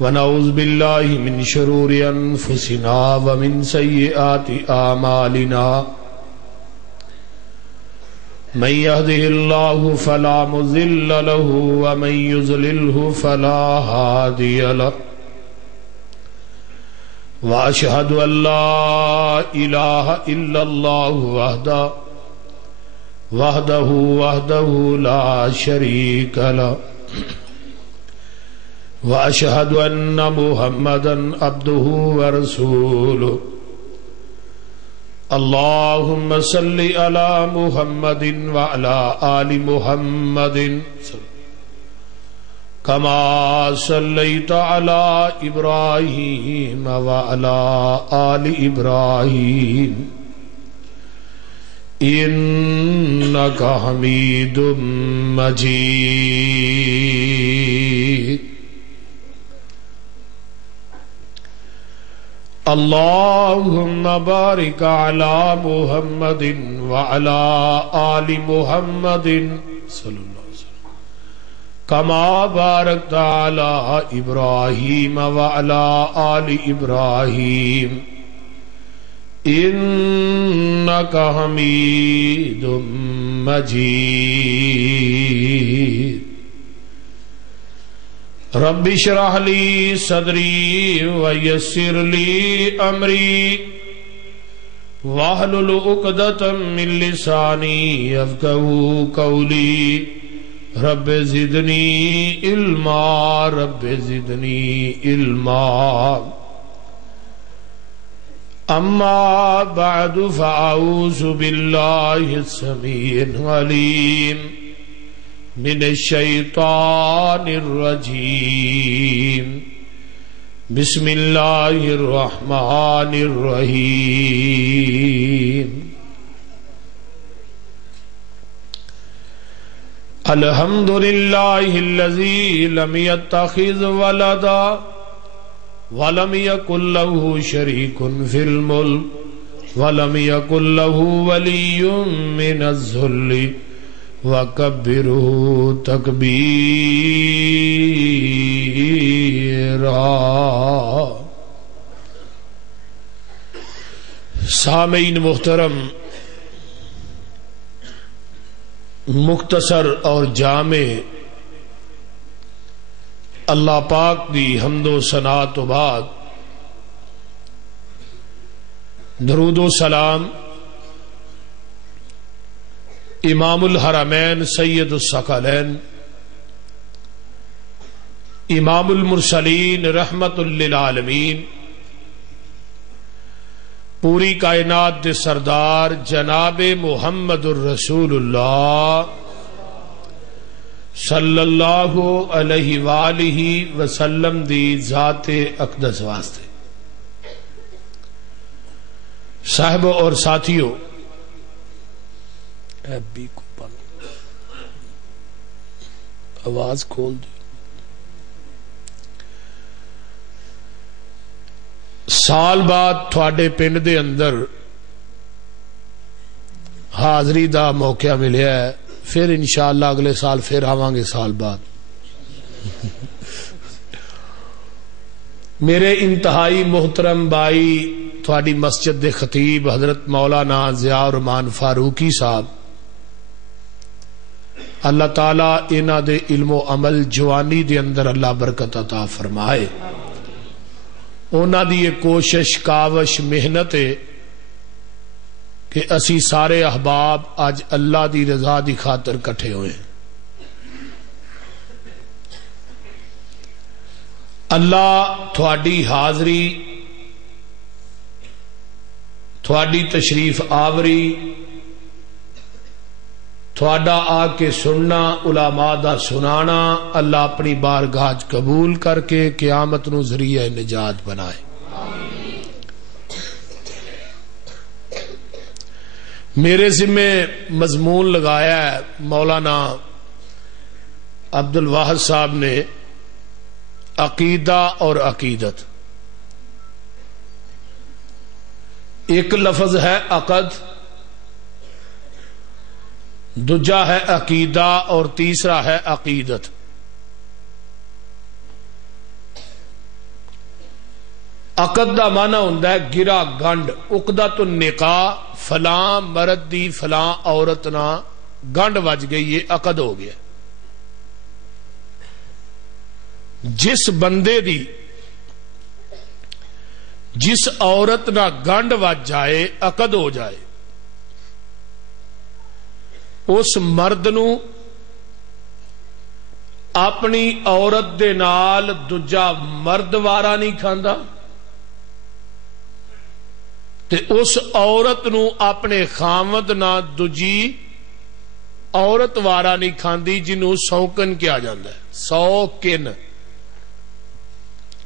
ونعوذ بالله من شرور أنفسنا ومن سيئات أعمالنا من يهده الله فلا مضل له ومن يضلله فلا هادي له وأشهد أن لا إله إلا الله وحده لا شريك له وأشهد أن محمدا عبده ورسوله اللهم صل على محمد وعلى آل محمد كما صليت على إبراهيم وعلى آل إبراهيم إنك حميد مجيد اللهم بارك على محمد وعلى آل محمد صلى الله عليه وسلم كما باركت على إبراهيم وعلى آل إبراهيم إنك حميد مجيد رب اشرح لي صدري ويسر لي أمري واحلل عقدة من لساني يفقهوا قولي رب زدني علما رب زدني علما أما بعد فأعوذ بالله السميع العليم من الشيطان الرجيم بسم الله الرحمن الرحيم الحمد لله الذي لم يتخذ ولدا ولم يكن له شريك في الملك ولم يكن له ولي من الذل وَكَبِّرُهُ تَكْبِيرًا۔ سامعین محترم، مختصر اور جامع اللہ پاک دی حمد و ثنا تو بعد درود و سلام امام الحرمین سید الثقلین امام المرسلین رحمت للعالمین پوری کائنات دے سردار جناب محمد الرسول اللہ صلی اللہ علیہ وآلہ وسلم دی ذات اقدس واسطے صاحب اور ساتھیوں، آواز کھول دو۔ سال بعد تھوڑے پنڈ دے اندر حاضری دا موقع ملیا ہے، پھر انشاءاللہ اگلے سال پھر آواں گے سال بعد۔ میرے انتہائی محترم بھائی تھوڑی مسجد دے خطیب حضرت مولانا ضیاء الرحمان فاروقی صاحب، اللہ تعالیٰ انہ دے علم و عمل جوانی دے اندر اللہ برکت عطا فرمائے۔ انہ دی یہ کوشش کاوش محنت ہے کہ اسی سارے احباب آج اللہ دی رضا دی خاطر کٹھے ہوئے ہیں۔ اللہ تھوڑی حاضری، تھوڑی تشریف آوری، تھوڑا آ کے سننا، علماء دا سنانا، اللہ اپنی بارگاہ قبول کر کے قیامت نو ذریعہ نجات بنائے۔ میرے ذمہ مضمون لگایا ہے مولانا عبد الواحد صاحب نے، عقیدہ اور عقیدت۔ ایک لفظ ہے عقد، دوجا ہے عقیدہ اور تیسرا ہے عقیدت۔ عقد دا معنی ہوندا ہے گرا گنڈ. عقدۃ النکاح، فلاں مرد دی فلاں عورت نال گنڈ وج گئی ہے، عقد ہو گیا. جس بندے دی جس عورت نہ گنڈ وج جائے، عقد ہو جائے، اس مرد نو اپنی عورت دے نال دوجا مرد وارا نہیں کھاندا، تے اس عورت نو اپنے خامد نہ دوجی عورت وارا نہیں کھاندی، جنوں سوکن کیا جاندا ہے. سوکن،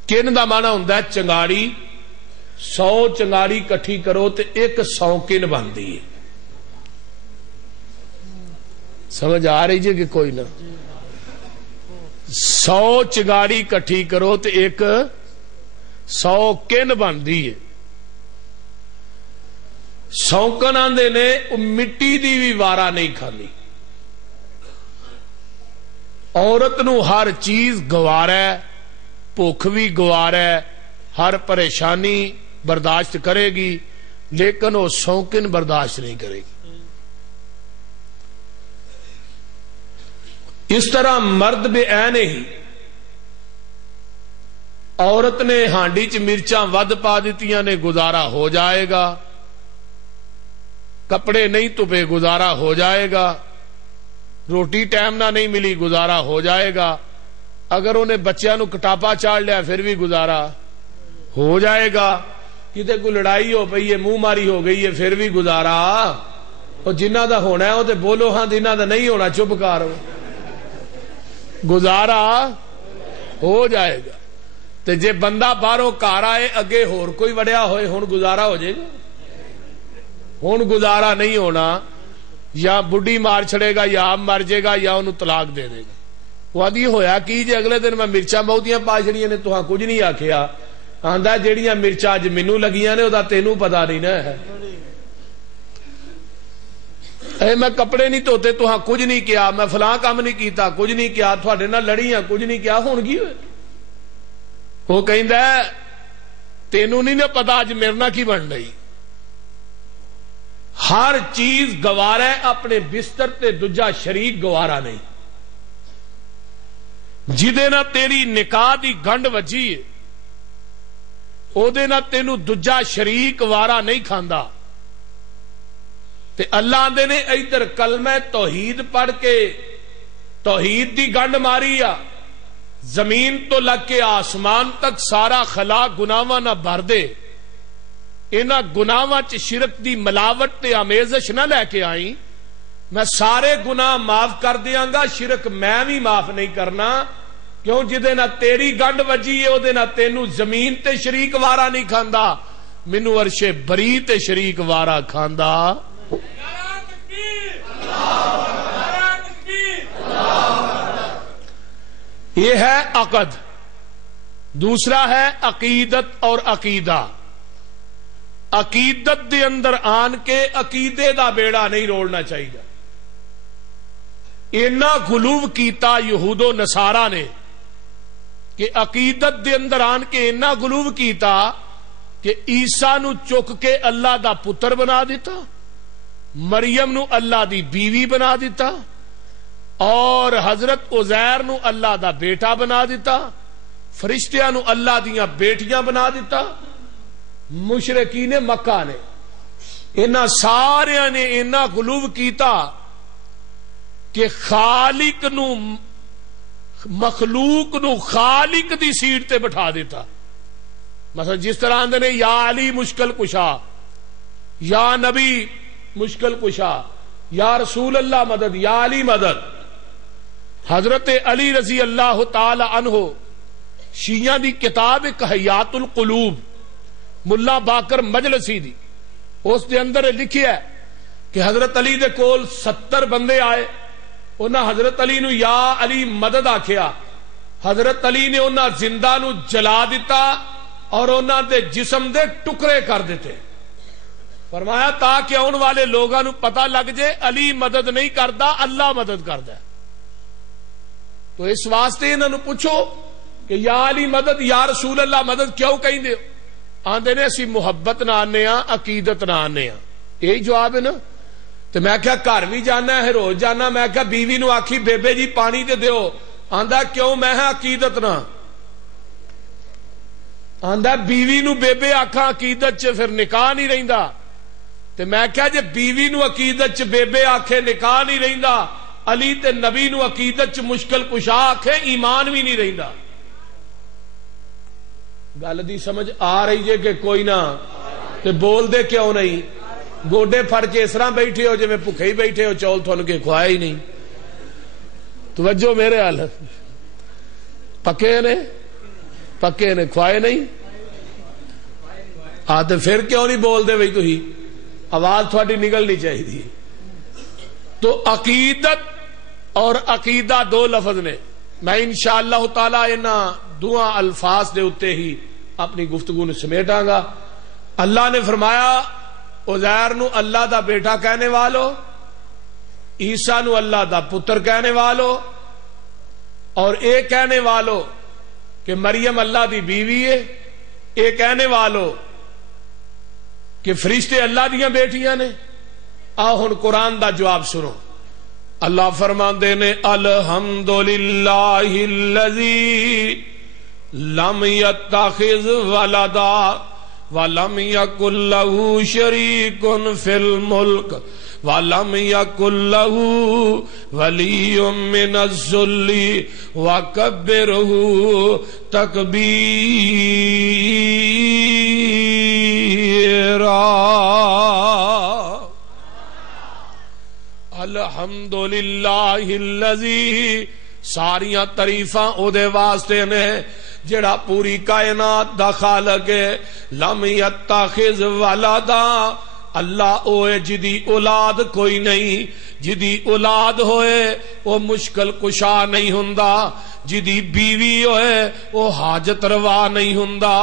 کن دا معنی ہوندا ہے چنگاڑی. 100 چنگاڑی کٹھی کرو تے ایک سوکن بندی ہے. سمجھ آ رہی جی کہ کوئی نہ؟ 100 چنگاڑی کٹھی کرو تے ایک سوکن بندی ہے. سوکن آندے نے مٹی دی بھی وارا نہیں کھاندی. عورت نو ہر چیز گوارا ہے، بھوک بھی گوارا ہے، ہر پریشانی برداشت کرے گی، لیکن وہ سوکن برداشت نہیں کرے گی. اس طرح مرد بے عین ہی عورت نے ہانڈی چ مرچاں ود پا دیتیاں نے، گزارا ہو جائے گا. کپڑے نہیں تپے، گزارا ہو جائے گا. روٹی ٹائم نہ نہیں ملی، گزارا ہو جائے گا. اگر انہیں بچیاں نو کٹاپا چاڑ لیا پھر بھی گزارا ہو جائے گا. کتے کو لڑائی ہو پئی ہے، منہ ماری ہو گئی ہے، پھر بھی گزارا. اور جنہ دا ہونا ہے وہ تے بولو ہاں، جنہ دا نہیں ہونا چپ کر، گزارا ہو جائے گا. تے جے بندہ باہروں گھر آئے اگے ہور کوئی وڑیا ہوئے، ہن گزارا ہو جائے گا؟ ہن گزارا نہیں ہونا. یا بڈھی مار چھڑے گا، یا آپ مر جائے گا، یا انہوں طلاق دے دے گا. وہ آدھی ہویا کی جے اگلے دن میں مرچاں بہتیاں پا چھڑیاں نے، تو کچھ نہیں آکھیا. آندا جیڑیاں مرچاں اج مینوں لگیاں نے او دا تینوں پتہ نہیں نا ہے. اے میں کپڑے نہیں دھوتے، تو کچھ نہیں کیا، میں فلاں کام نہیں کیتا، کچھ نہیں کیا، تھوڑے نال لڑیاں، کچھ نہیں کیا، ہن کی ہوئے؟ وہ کہندا ہے تینوں نہیں نا پتا اج میرے نال کی بن رہی. ہر چیز گوارا ہے، اپنے بستر تے دوجا شریک گوارا نہیں. جدے نہ تیری نکاح دی گنڈ وجی ہے، او دے نہ تینوں دوجا شریک وارا نہیں کھاندا. تے اللہ آندے نے ادھر کلمہ توحید پڑھ کے توحید دی گنڈ ماری آ، زمین تو لگ کے آسمان تک سارا خلا گناواں نہ بھر دے. انہاں گناواں چ شرک دی ملاوٹ تے آمیزش نہ لے کے آئی، میں سارے گناہ معاف کر دیاں گا، شرک میں بھی معاف نہیں کرنا. کیوں؟ جدے نہ تیری گنڈ وجی ہے، او دے نہ تینوں زمین تے شریک وارا نہیں کھاندا، مینوں عرش بری تے شریک وارا کھاندا. یہ ہے عقد. دوسرا ہے عقیدت اور عقیدہ. عقیدت دے اندر آن کے عقیدے دا بیڑا نہیں روڑنا چاہیے. اینا غلو کیتا یہود و نصارا نے کہ عقیدت دے اندر آن کے اینا غلو کیتا کہ عیسیٰ نو چک کے اللہ دا پتر بنا دیتا، مریم نو اللہ دی بیوی بنا دیتا، اور حضرت عزیر نو اللہ دا بیٹا بنا دیتا، فرشتیاں نو اللہ دیاں بیٹیاں بنا دیتا. مشرکین مکہ نے انہاں سارے نے اینا غلو کیتا کہ خالق نو مخلوق نو خالق دی سیٹ تے بٹھا دیتا. مثلا جس طرح آندے نے یا علی مشکل کشا، یا نبی مشکل کشا، یا رسول اللہ مدد، یا علی مدد. حضرت علی رضی اللہ تعالی عنہ شیعہ دی کتاب ایک حیات القلوب ملا باقر مجلسی دی، اس دے اندر لکھیا ہے کہ حضرت علی دے کول 70 بندے آئے، انہاں حضرت علی نو یا علی مدد آکھیا. حضرت علی نے انہاں زندہ نو جلا دیتا اور انہاں دے جسم دے ٹکڑے کر دیتے. فرمایا تاکہ آن والے لوگاں نو پتہ لگ جائے علی مدد نہیں کردا، اللہ مدد کردا ہے. تو اس واسطے انہاں نو پوچھو کہ یا علی مدد، یا رسول اللہ مدد کیوں کہیں دے ہو؟ آندے نے اسی محبت نہ آنے ہاں عقیدت نہ آنے ہاں، یہی جواب ہے نا. تو میں کیا گھر بھی جانا ہے روز جانا، میں کیا بیوی نو آکھی بیبے جی پانی تے دیو، آندا کیوں، میں ہاں عقیدت نہ. آندا بیوی نو بیبے آکھاں عقیدت چ پھر نکاح نہیں رہندا. تے میں کیا جے بیوی نو عقیدت چ بیبے آکھے نکاح نہیں رہندا، علی تے نبی نو عقیدت چ مشکل کشا آکھے ایمان بھی نہیں رہندا. گل دی سمجھ آ رہی ہے کہ کوئی نہ؟ تے بول دے کیوں نہیں؟ گوڈے پھڑ کے اس طرح بیٹھے ہو جی میں بھوکے ہی بیٹھے ہو، چول تھن کے کھوایا ہی نہیں. توجہ میرے حال، پکے نے کھوائے نہیں. تو پھر کیوں نہیں بول دے بھائی تھی؟ آواز تھوڑی نکلنی چاہیے. تو عقیدت اور عقیدہ دو لفظ نے. میں انشاءاللہ تعالی انہاں دعا الفاظ دے اتے ہی اپنی گفتگو سمیٹاں گا. اللہ نے فرمایا عزیر نو اللہ دا بیٹا کہنے والو، عیسیٰ نو اللہ دا پتر کہنے والو، اور اے کہنے والو کہ مریم اللہ دی بیوی ہے، اے کہنے والو کہ فرشتے اللہ دیاں بیٹیاں نے. آؤ ہن قرآن دا جواب سنو. اللہ فرماندے نے الحمدللہ الذی لم یتخذ ولدا وَلَمْ يَكُنْ لَهُ شَرِيكٌ فِي الْمُلْكِ وَلَمْ يَكُنْ لَهُ وَلِيٌّ مِّنَ الذُّلِّ وَكَبِّرْهُ تَكْبِيرًا. الحمدللہ الذی، ساریاں تعریفاں او دے واسطے نے جڑا پوری کائنات دا خالق ہے. لم یتخذ ولدا، اللہ اوے جدی اولاد کوئی نہیں. جدی اولاد ہوئے وہ مشکل کشا نہیں ہوندا، جدی بیوی ہوئے وہ حاجت روا نہیں ہوندا.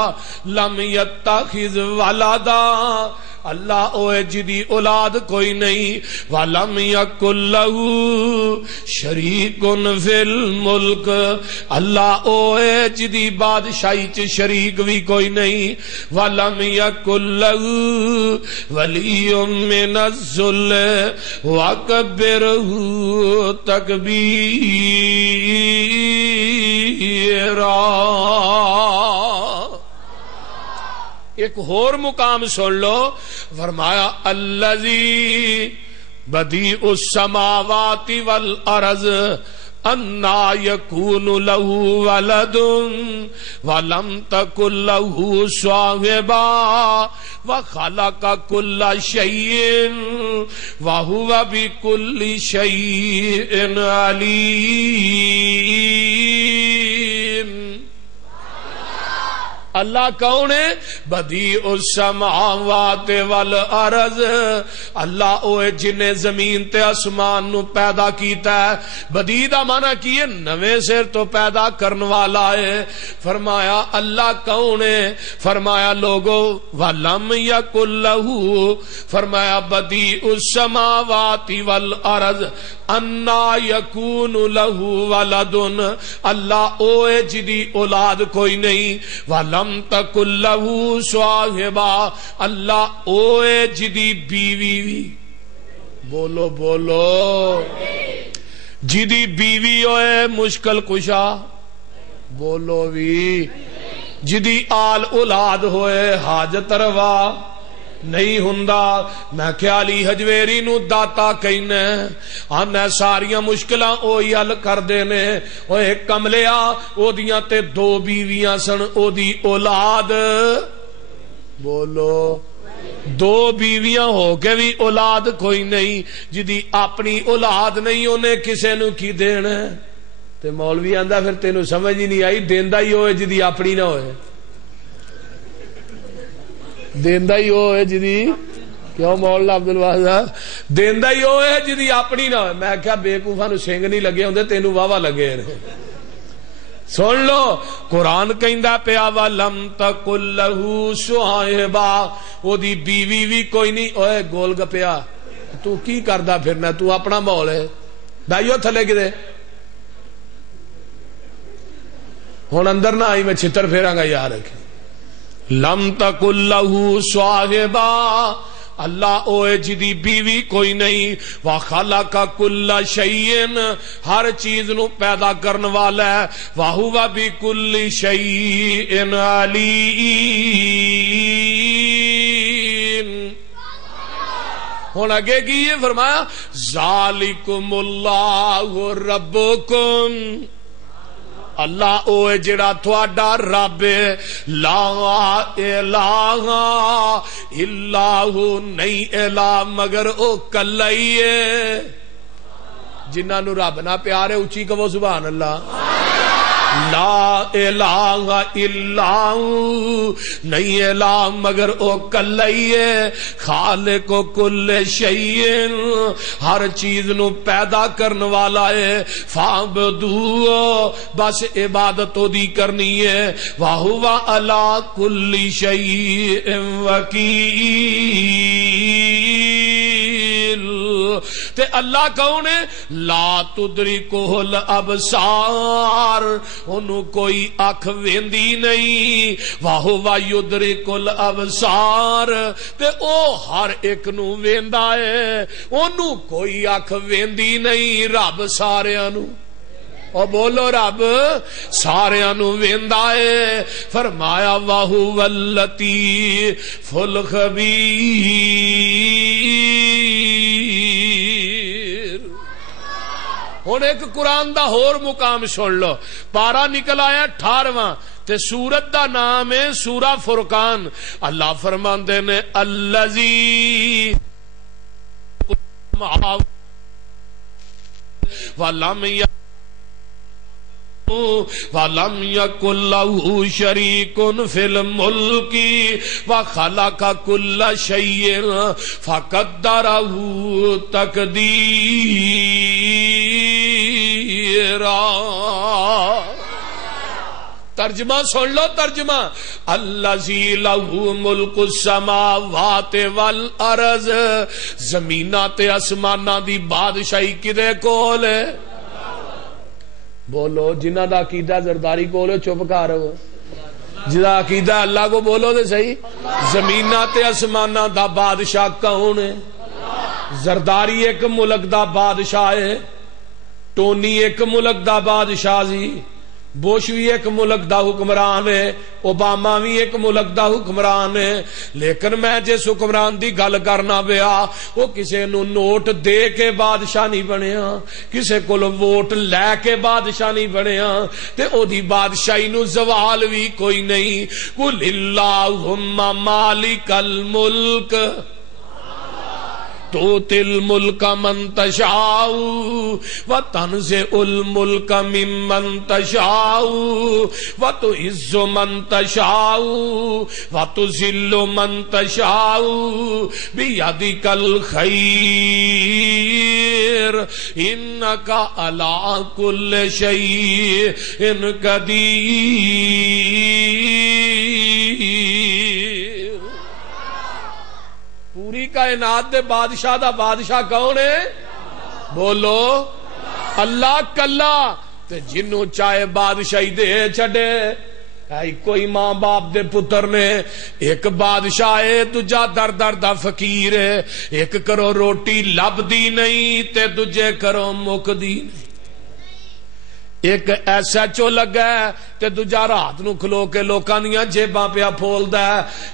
لم یتخذ ولدا، اللہ اوے جدی اولاد کوئی نہیں. وَلَمْ يَكُنْ لَهُ شَرِيكٌ فِي الْمُلْكِ، اللہ اوے جدی بادشاہی چ شریک بھی کوئی نہیں. وَلَمْ يَكُنْ لَهُ وَلِيٌّ مِّنَ الذُّلِّ وَكَبِّرْهُ تَكْبِيرًا. ایک اور مقام سن لو، فرمایا الذی بدیع السماوات والارض انا یکون له ولد ولم تکن له صاحبہ وخلق کل شیء وهو بكل شیء علیم. اللہ کون ہے؟ بدیع السماوات والارض، اللہ اوے جنہیں زمین تے آسمان نو پیدا کیتا ہے. بدیع دا معنی کی ہے؟ نویں سر تو پیدا کرن والا ہے. فرمایا اللہ کون ہے؟ فرمایا لوگو وَلَمْ يَكُنْ لَهُ، فرمایا بدیع السماوات والارض انا یکون لہو ولدن، اللہ اوے جدی اولاد کوئی نہیں. ولم تکن لہو صاحبہ، اللہ اوے جدی بیوی بھی، بولو بولو، جدی بیوی ہوئے مشکل کشا، بولو بھی، جدی آل اولاد ہوئے حاجت روا نہیں ہوندا. میں خیالی حجویری نو داتا کہنے آنے ساریاں مشکلاں اوہی حل کر دینے. اوہ کملیا او دیاں تے دو بیویاں سن، او دی اولاد، بولو، دو بیویاں ہو کے بھی اولاد کوئی نہیں. جدی اپنی اولاد نہیں انہیں کسے نو کی دینا. تے مولوی آندا پھر تینوں سمجھ ہی نہیں آئی، دیندا ہی ہوئے جدی اپنی نہ ہوئے، دیندا ہی ہوئے جدی، کیوں مولانا عبدالواحد دیندا ہی ہوئے جدی اپنی نہ ہوئے. میں کیا بیوقوفاں نو سنگ نہیں لگے ہوندے، تینوں واہ لگے رہے. سن لو قرآن کہندا پیا وَلَمْ تَكُنْ لَهُ صَاحِبَةٌ، او دی بیوی بھی کوئی نہیں. اوئے گول گپیا تو کی کردا پھرنا، تو اپنا مول ہے دائیو تھلے کدے. ہن اندر نہ آئی، میں چھتر پھیراں گا یاد رکھیں. لم تکن لہو صاحبہ اللہ اوے جدی بیوی کوئی نہیں وخلق کل شیء ہر چیز نو پیدا کرن والا ہے وہو بکل شیء علیم ہن اگے کی یہ فرمایا ذالکم اللہ ربکم اللہ اوے جڑا تھوڑا رب لا الہ الا ہو نہیں الہ مگر او کلا ہی ہے جنہاں نو رب نہ پیارے اچھی کہو سبحان اللہ لا الہ الا ہو نہیں الہ مگر او کلا ہی ہے خالق کل شیء ہر چیز نو پیدا کرنے والا ہے فعبدو بس عبادت دی کرنی ہے وَهُوَ عَلَى كُلِّ شَيْءٍ وَكِيلٌ تے اللہ کون ہے لا تدرکہ الابصار انہوں کوئی اکھ ویندی نہیں وَهُوَ يُدْرِكُ الابصار تے او ہر ایک نو ویندا ہے انہوں کوئی اکھ ویندی نہیں رب ساریاں نو او بولو رب ساریاں نو ویندا ہے فرمایا وَهُوَ اللطیف الخبیر ہن ایک قرآن دا ہور مقام سن لو پارا نکل آیا 18واں تے سورت دا نام ہے سورہ فرقان اللہ فرماندے نے الذی وَلَمْ يَكُنْ لَهُ شَرِيكٌ فِي الْمُلْكِ وَخَلَقَ كُلَّ شَيْءٍ فَقَدَّرَهُ تَقْدِيرًا ترجمہ سن لو ترجمہ الذی لہ ملک السماوات والارض زمینہ تے آسمانہ دی بادشاہی کدے کول ہے بولو جنہ دا عقیدہ زرداری کولو چپ کر جدا عقیدہ اللہ کو بولو دے صحیح زمینہ تے آسمانہ دا بادشاہ کون ہے زرداری ایک ملک دا بادشاہ ہے ٹونی ایک ملک دا بادشاہ سی بوش بھی ایک ملک دا حکمران ہے اوباما بھی ایک ملک دا حکمران ہے لیکن میں جس حکمران دی گل کرنا پیا وہ کسے نو نوٹ دے کے بادشاہ نہیں بنیا کسے کو ووٹ لے کے بادشاہ نہیں بنیا تے او دی بادشاہی نو زوال بھی کوئی نہیں قل اللہم مالک الملک تؤتی الملک من تشاء وتنزع الملک ممن تشاء وتعز من تشاء وتذل من تشاء بیدک الخیر انک علی کل شیء قدیر پوری کائنات دے بادشاہ دا بادشاہ کون ہے بولو اللہ کلا تے جنوں چاہے بادشاہی دے چھڑے کوئی ماں باپ دے پتر نے ایک بادشاہ ہے دجا در در دا فقیر ہے ایک کرو روٹی لب دی نہیں تے دجے کرو مک دی نہیں ایک ایسا چو لگا ہے تے دوجا رات نو کھلو کے لوکاں دیاں جیباں پیا پھولدا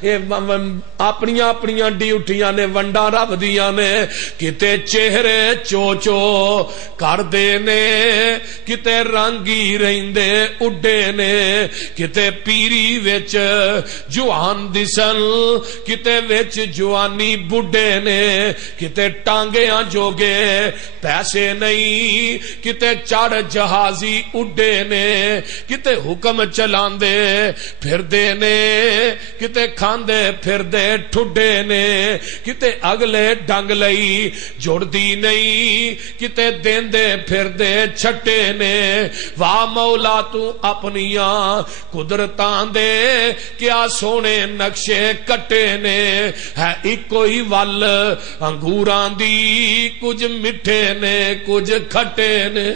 ہے اپنیاں اپنیاں ڈیوٹیاں نے ونڈاں رب دیاں نے کتے چہرے چو چو کر دے نے کتے رنگی رہندے اڈے نے کتے پیری وچ جوان دسن کتے وچ جوانی بڈھے نے کتے ٹانگیاں جوگے پیسے نہیں کتے چڑھ جہازی اڈے نے کتے حکم چلاندے پھر دے نے کتے کھاندے پھر دے ٹھڈے نے کتے اگلے ڈنگ لئی جڑ دی نہیں کتے دیندے پھر دے چھٹے نے واہ مولا تو اپنیاں قدرتاں دے کیا سونے نقشے کٹے نے ہے ایکو ہی ول انگوراں دی کچھ مٹھے نے کچھ کھٹے نے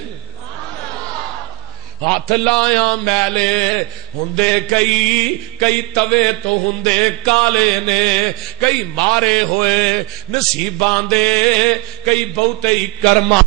ہاتھ لایا میلے ہندے کئی توے تو ہندے کالے نے کئی مارے ہوئے نصیباں دے کئی بہتے ہی کرما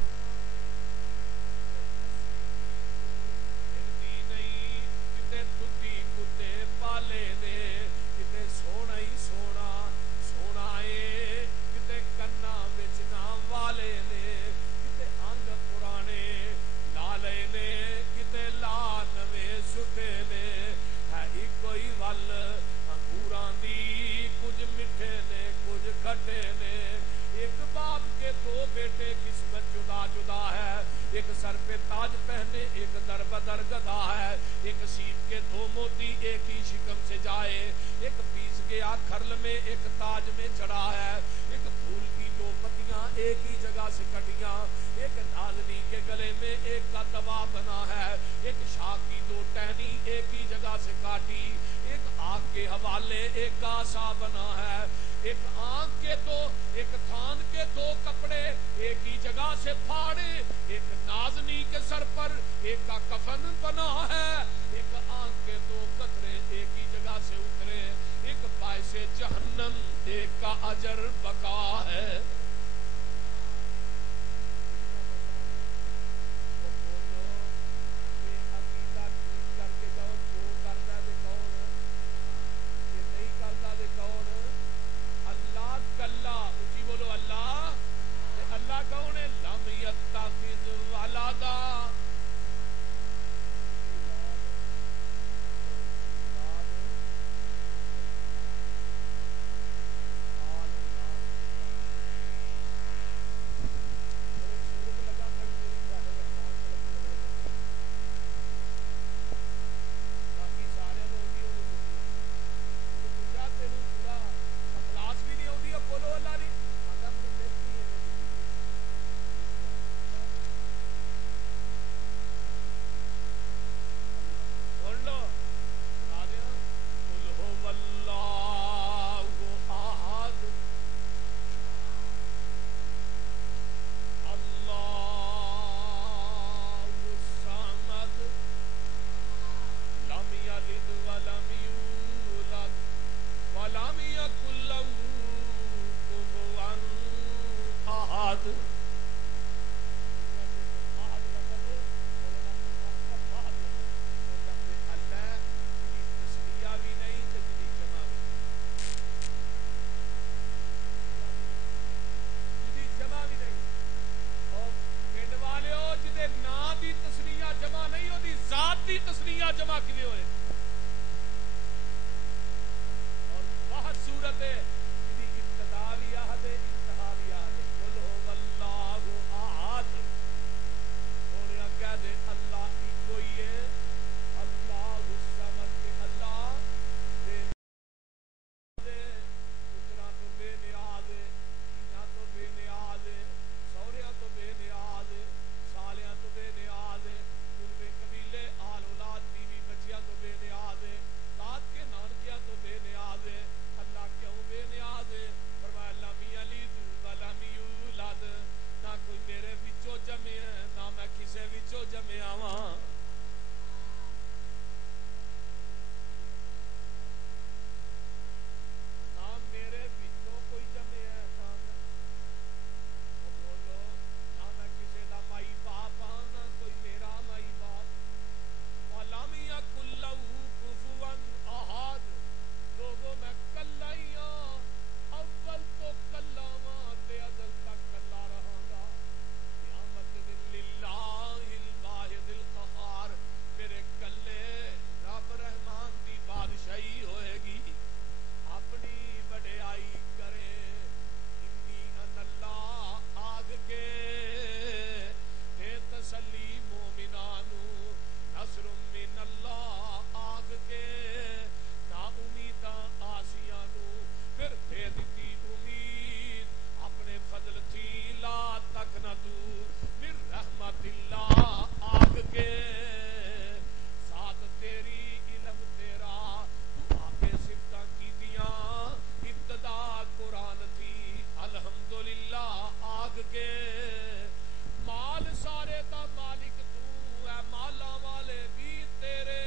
اے مالا والے بھی تیرے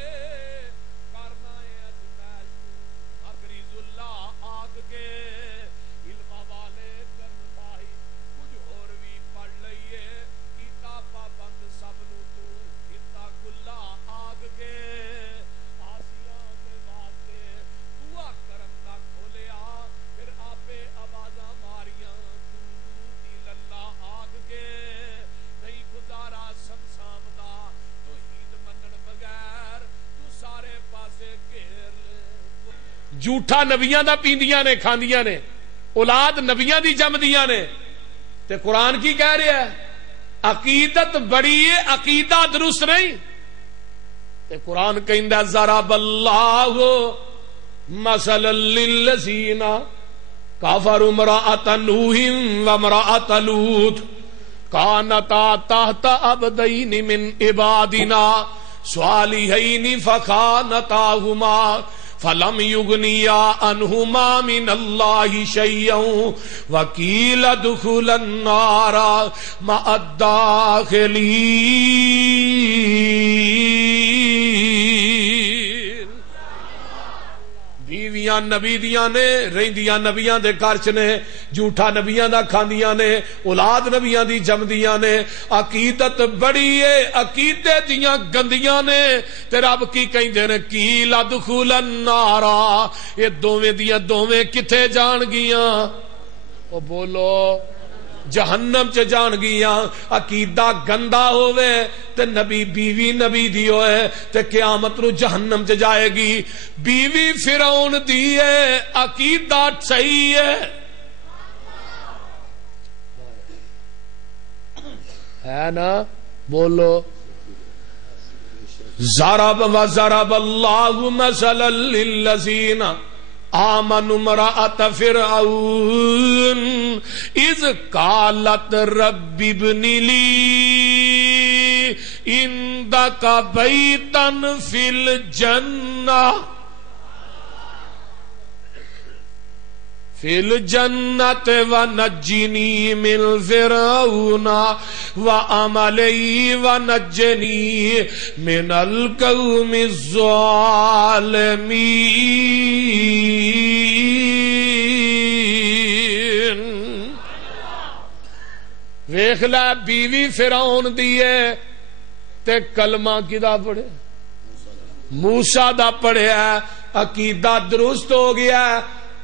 کرنا ہے اجمل اکریز اللہ آگ کے علم والے کرن بھائی کچھ اور بھی پڑھ لئیے کیتا پابند سب نو تو کیتا کلا آگ کے آسیاں دے واسطے دعا کرم دا کھولیا پھر آپے آوازاں ماریاں تو اللہ آگ کے نہیں گزارا سنسام دا توحید منن بغیر تو سارے پاسے گھیر لے جھوٹا نبیاں دا پیندیاں نے کھاندیاں نے اولاد نبیاں دی جمدیاں نے تے قرآن کی کہہ رہا ہے عقیدت بڑی ہے عقیدہ درست نہیں تے قرآن کہندا ضرب اللہ مثلا للذین کفروا امرأۃ نوح وامرأۃ لوط كانتا تحت عبدین من عبادنا صالحین فخانتاهما فلم یغنیا عنہما من اللہ شیئا وقیل ادخلا النار مع الداخلین بیویاں نبی دیاں نے رہندیاں نبیاں دے گھر چ نے جھوٹا نبیاں دا کھاندیاں نے اولاد نبیاں دی جمدیاں نے عقیدت بڑی ہے عقیدے دیاں گندیاں نے تے رب کی کہندے نے کی لدخل النار یہ دوویں دیاں دوویں کتے جان گیاں او بولو جہنم چ جان گیاں عقیدہ گندا ہوئے تے نبی بیوی نبی دی ہوئے تے قیامت نو جہنم چ جائے گی بیوی فرعون دی ہے عقیدہ صحیح ہے نا بولو ضرب وضرب اللہ مثلا للذین آمنوا امرأۃ فرعون اذ قالت رب ابن لی عندک بیتا فی الجنہ فی الجنت ونجنی من فرعون وعملی ونجنی من القوم الظالمین ویکھ لے بیوی فرعون دیے تے کلمہ کدا پڑھے موسیٰ دا پڑھیا عقیدہ درست ہو گیا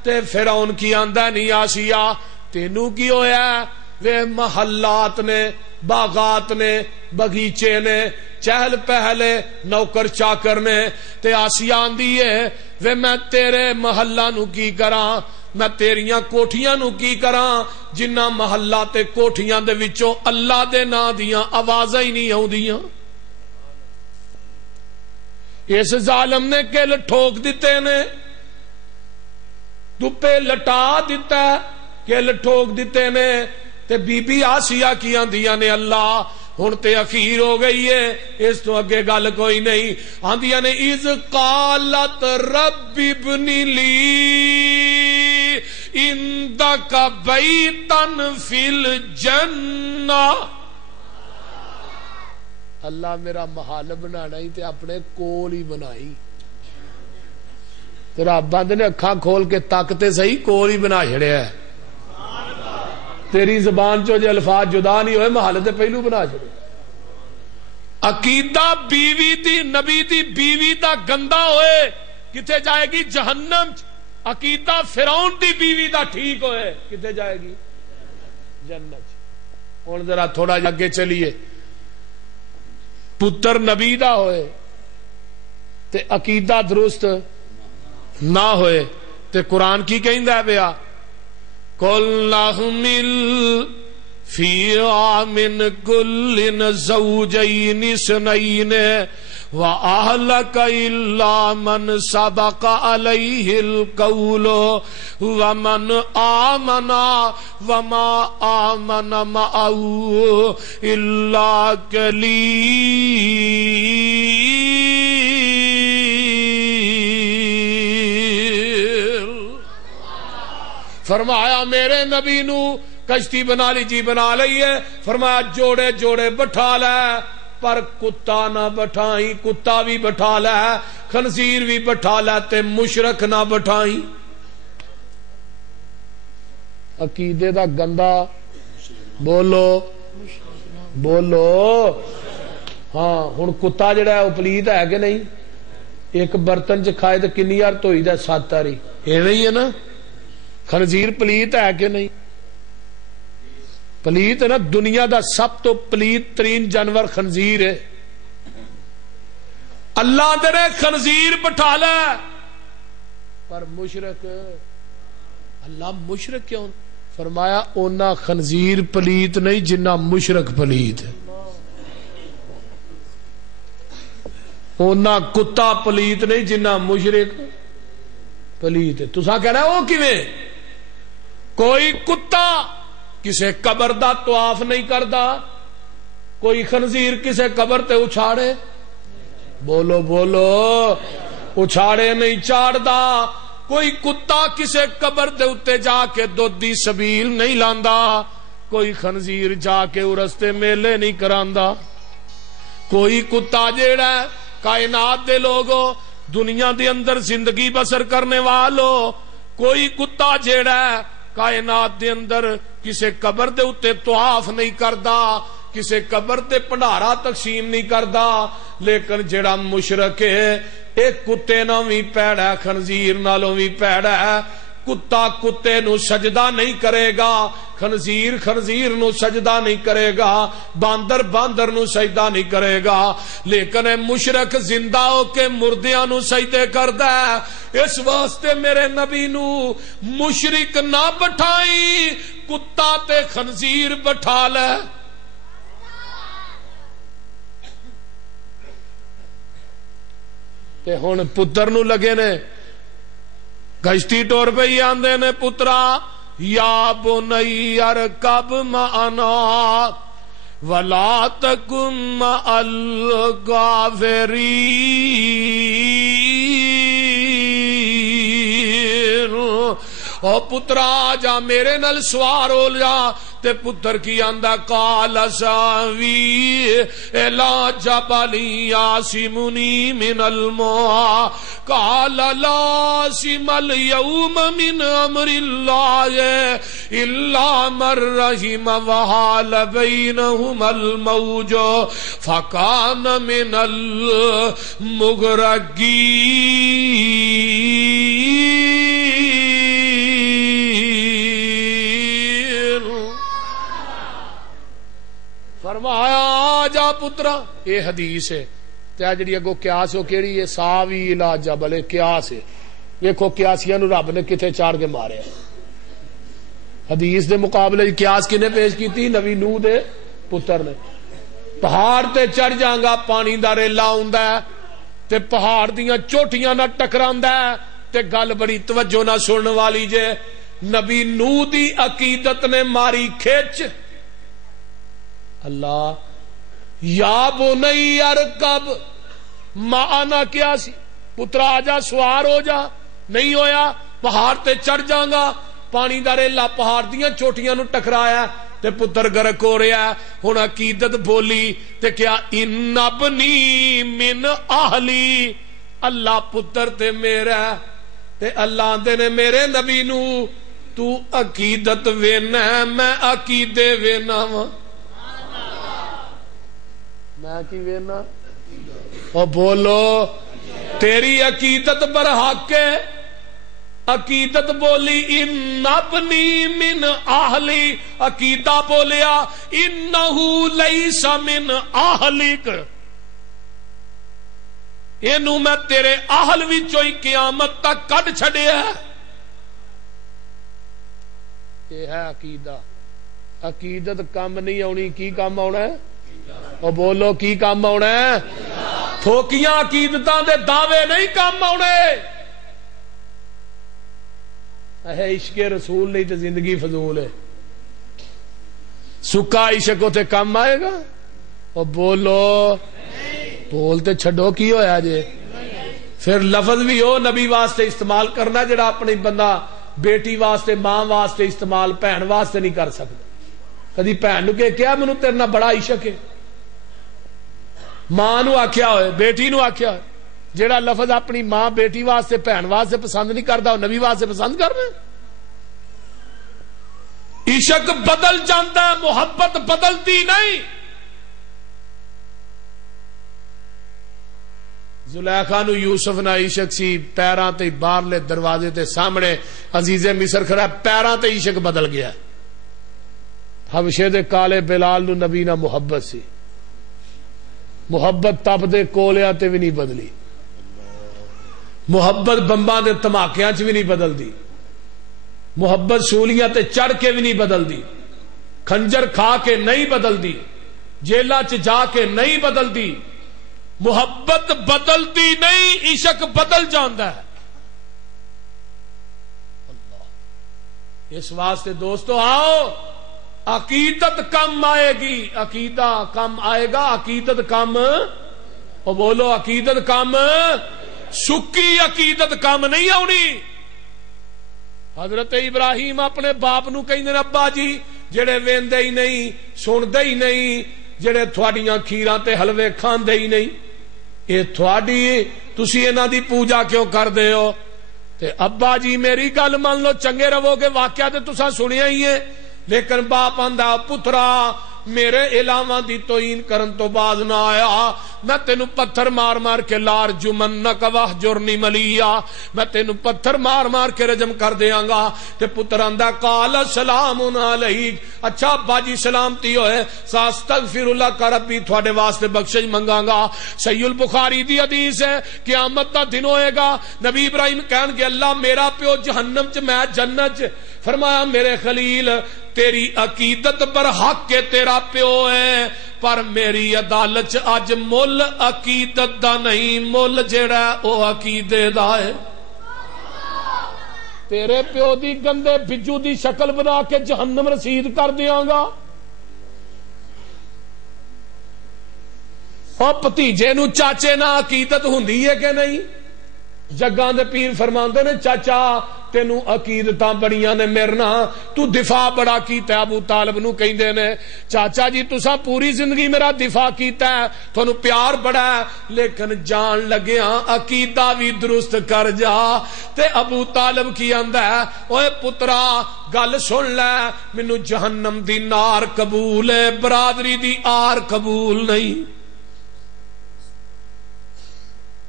تے فرعون کی آندہ نہیں آسیہ تینوں کی ہویا وے محلات نے باغات نے بغیچے نے چہل پہلے نوکر چاکر نے تے آسیہ آندی ہے وے میں تیرے محلہ نو کی کراں میں تیریاں کوٹھیاں نو کی کراں جنہ محلہ تے کوٹھیاں دے وچوں اللہ دے نا دیاں آوازیں ہی نہیں ہوں دیاں اس ظالم نے کل ٹھوک دیتے نے دپے لٹا دیتا ہے کل ٹھوک دیتے نے تے بی بی آسیہ کی آندیاں نے اللہ ہن تے اخیر ہو گئی ہے اس تو اگے گل کوئی نہیں آندیاں نے اذ قالت رب ابن لی عندک بیتا فی الجنہ اللہ میرا محل بنانا ہی تے اپنے کول ہی بنائی تیرا بند نے اکھاں کھول کے تاکتے صحیح کول ہی بنا چھڑیا ہے تیری زبان چو جو الفاظ جدا نہیں ہوئے محل تے پہلو بنا چھڑے عقیدہ بیوی دی نبی دی بیوی دا گندا ہوئے کتے جائے گی جہنم عقیدہ فرعون دی بیوی دا ٹھیک ہوئے کتے جائے گی جنت ہن ذرا تھوڑا آگے چلیے پتر نبی دا ہوئے تے عقیدہ درست نہ ہوئے تے قرآن کی کہیں ہے بیا قُلْ نَحْمِلْ فِيهَا مِنْ كُلٍّ زَوْجَيْنِ اثْنَيْنِ وَأَهْلَكَ إِلَّا مَنْ سَبَقَ عَلَيْهِ الْقَوْلُ وَمَنْ آمَنَ وَمَا آمَنَ مَعَهُ إِلَّا قَلِيلٌ فرمایا میرے نبی نو کشتی بنا لی جی بنا لئی ہے فرمایا جوڑے جوڑے بٹھا لے پر کتا نہ بٹھائی، کتا بھی بٹھا لے خنزیر بھی بٹھا لے تے مشرک نہ بٹھائی۔ عقیدے دا گندا بولو بولو۔ ہاں ہن کتا جڑا ہے وہ پلیت ہے کہ نہیں؟ ایک برتن چ کھائے تو کنی یار دھوئی دا 7 واری، ایویں ہی ہے نا۔ خنزیر پلیت ہے کہ نہیں؟ پلیت ہے نا، دنیا دا سب تو پلیت ترین جانور خنزیر ہے۔ اللہ دے خنزیر بٹھا لے پر مشرک، اللہ مشرک کیوں؟ فرمایا اونا خنزیر پلیت نہیں جنہ مشرک پلیت ہے، اونا کتا پلیت نہیں جنہ مشرک پلیت ہے۔ تساں کہنا ہے وہ کیویں؟ کوئی کتا کسے قبر دا طواف نہیں کردا، کوئی خنزیر کسے قبر تے اچھاڑے، بولو بولو، اچھاڑے نہیں چاڑدا۔ کوئی کتا کسے قبر دے اتے جا کے دودھ دی سبیل نہیں لاندا، کوئی خنزیر جا کے رستے میلے نہیں کراندا۔ کوئی کتا جیڑا ہے کائنات دے لوگو، دنیا دے اندر زندگی بسر کرنے والو، کوئی کتا جیڑا ہے کائنات دے اندر کسے قبر دے اتے طواف نہیں کردا، کسے قبر دے بھنڈارا تقسیم نہیں کردا۔ لیکن جیڑا مشرک ہے ایک کتے نہ بھی پیڑا ہے، خنزیر نالوں بھی پیڑا ہے۔ کتا کتے نو سجدہ نہیں کرے گا، خنزیر خنزیر نو سجدہ نہیں کرے گا، باندر باندر نو سجدہ نہیں کرے گا۔ لیکن مشرک زندہ ہو کے مردیاں نو سجدے کردا ہے۔ اس واسطے میرے نبی نو مشرک نہ بٹھائی، کتا تے خنزیر بٹھا لے۔ تے ہن پتر نو لگے نے گشتی ٹور پہ ہی آندے نے، پترا یا بنی ارکب معنا ولا تکن مع الغافرین۔ او پترا جا میرے نال سوار ہو جا۔ تے پتر کی آندا قال ساوی الا جبل یاسمنی من الماء قال لا عاصم اليوم من امر الله الا من رحم وحال بينهما الموج فكان من المغرقين۔ فرمایا جا پترا، یہ حدیث ہے تے جڑی اگوں قیاس ہو کیڑی ہے؟ ساوی الی جبل، قیاس ہے۔ ویکھو قیاسیاں نو رب نے کتے چاڑ کے مارے۔ حدیث دے مقابلے قیاس کنے پیش کیتی؟ نبی نوح دے پتر نے۔ پہاڑ تے چڑھ جاںگا، پانی دا ریلا ہوندا ہے تے پہاڑ دیاں چوٹیاں نہ ٹکراندا ہے تے گل بڑی توجہ نہ سنن والی جے۔ نبی نوح دی عقیدت نے ماری کھچ۔ اللہ یا بنی ارکب معنا کیا سی؟ پترا آجا سوار ہو جا، نہیں ہویا، پہاڑ تے چڑھ جاںگا، پانی دا ریلا پہاڑ دیاں چوٹیاں نو ٹکرایا تے پتر گرک ہو رہا ہے۔ ہن عقیدت بولی تے کیا ان ابنی من اہلی، اللہ پتر تے میرا تے اللہ آندے نے میرے نبی نو تو عقیدت وینا میں عقیدے وینا وا۔ میں کی وینا؟ او بولو تیری عقیدت برحق ہے۔ عقیدت بولی ان ابنی من اہلی، عقیدہ بولیا انہو لیس من اہلک، اینو میں تیرے اہل وچوں ہی قیامت تک کڈ چھڈیا۔ یہ ہے عقیدہ۔ عقیدت کم نہیں آنی، کی کم آنا ہے؟ او بولو کی کام آنا ہے؟ تھوکیاں عقیدتاں دے دعوے نہیں کام آنے۔ اے عشق رسول نہیں تو زندگی فضول ہے۔ سکا عشق ہوتے کام آئے گا؟ او بولو بولتے چھڑو کی ہویا جے؟ پھر لفظ بھی ہو نبی واسطے استعمال کرنا جڑا اپنی بندہ بیٹی واسطے ماں واسطے استعمال بہن واسطے نہیں کر سکتا۔ کدی بہن نو کہ کیا مینوں تیرے نال بڑا عشق ہے؟ ماں نو آکھیا ہوئے، بیٹی نو آکھیا ہوئے، جیڑا لفظ اپنی ماں بیٹی واسطے بہن واسطے پسند نہیں کرتا وہ نبی واسطے پسند کر رہے. عشق بدل جاتا ہے، محبت بدلتی نہیں. زلیخا نو یوسف نہ عشق سی، پیراں تے باہرلے دروازے تے سامنے عزیز مصر کھڑا، پیراں تے عشق بدل گیا. حبشے دے کالے بلال نو نبی نہ محبت سی، محبت تپ دے کولیاں تے بھی نہیں بدلی، محبت بمباں دے دھماکیاں چ بھی نہیں بدلدی، محبت سولیاں تے چڑھ کے بھی نہیں بدلدی، خنجر کھا کے نہیں بدلدی، جیلا چ جا کے نہیں بدلدی. محبت بدلتی نہیں، عشق بدل جاندا ہے. اس واسطے دوستو آؤ، عقیدت کم آئے گی، عقیدہ کم آئے گا، عقیدت کم، او بولو عقیدت کم، سکی عقیدت کم نہیں آنی. حضرت ابراہیم اپنے باپ نو کہندے نے ابا جی جڑے ویندے ہی نہیں، سندے ہی نہیں، جڑے تھوڑیاں کھیراں تے حلوے کھاندے ہی نہیں، اے تھوڑی تسی انہاں دی پوجا کیوں کردے ہو؟ تے ابا جی میری گل مان لو، چنگے رہو گے، واقعہ تے تساں سنیا ہی ہے. لیکن باپ آندا پترا میرے علاوہ دی توہین کرن تو باز نہ آیا، میں تینو پتھر مار مار کے لار جمنک وحجرنی ملیا، میں تینو پتھر مار مار کے رجم کر دیاں گا. تے پتر آندا قال سلام علیک، اچھا ابا جی سلامتی ہوئے، ساستغفر لک ربی، تھوڑے واسطے بخشش منگاں گا. صحیح البخاری دی حدیث ہے، قیامت دا دن ہوئے گا، نبی ابراہیم کہن گے اللہ میرا پیو جہنم چ میں جنت چ. فرمایا میرے خلیل تیری عقیدت پر حق کے تیرا پیو ہے، پر میری عدالت اج مل عقیدت دا نہیں، مل جڑا او عقیدے دا ہے. تیرے پیو دی گندے بجو دی شکل بنا کے جہنم رسید کر دیاں گا. اور بھتیجے نو چاچے نہ عقیدت ہوندی ہے کہ نہیں؟ جگاں دے پیر فرماندے نے چاچا تینو عقیدتاں بڑیاں نے میرنا، تو دفاع بڑا کیتا ہے. ابو طالب نو کہندے نے چاچا جی تساں پوری زندگی میرا دفاع کیتا ہے، تھانو پیار بڑا ہے، لیکن جان لگیاں عقیدہ بھی درست کر جا. تے ابو طالب کی آندا ہے اوے پترا گل سن لے، مینوں جہنم دی نار قبول ہے، برادری دی آر قبول نہیں.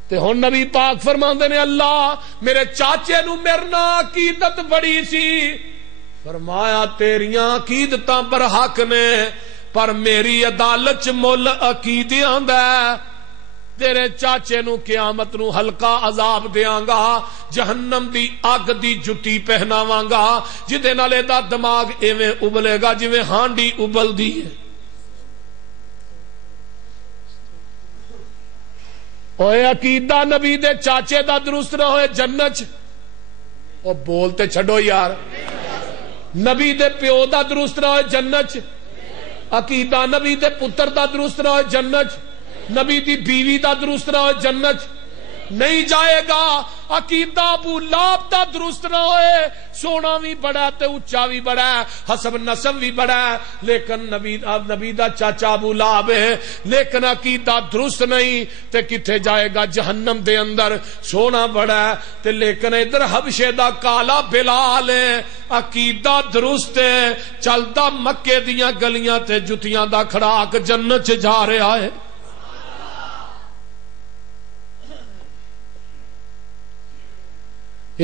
تے ہن نبی پاک فرماندے نے اللہ میرے چاچے نو میرنا عقیدت بڑی سی، فرمایا تیریاں عقیدتاں پر حق نے، پر میری عدالت چ مل عقیدیاں دا. تیرے چاچے نو قیامت نو ہلکا عذاب دیاں گا، جہنم دی اگ دی جتی پہناواں گا، جدے نال دا دماغ ایویں ابلے گا جویں ہانڈی ابلدی ہے. اوے عقیدہ نبی دے چاچے دا درست نہ ہوئے جنت. او بولتے چھڈو یار، نبی دے پیو دا درست نہ ہوئے جنت. عقیدہ نبی دے پتر دا درست نہ ہوئے جنت، نبی دی بیوی دا درست نہ ہوئے جنت نہیں جائے گا. عقیدہ ابو لہب دا درست نہ ہوئے، سونا بھی بڑا تے اونچا بھی بڑا ہے، حسب نسب بھی بڑا ہے، لیکن نبی دا چاچا ابو لہب ہے، لیکن عقیدہ درست نہیں تے کتھے جائے گا؟ جہنم دے اندر. سونا بڑا ہے تے لیکن ادھر حبشے دا کالا بلال ہے، عقیدہ درست ہے، چلدا مکے دیاں گلیاں تے جتیاں دا کھڑاک جنت چ جا رہا ہے.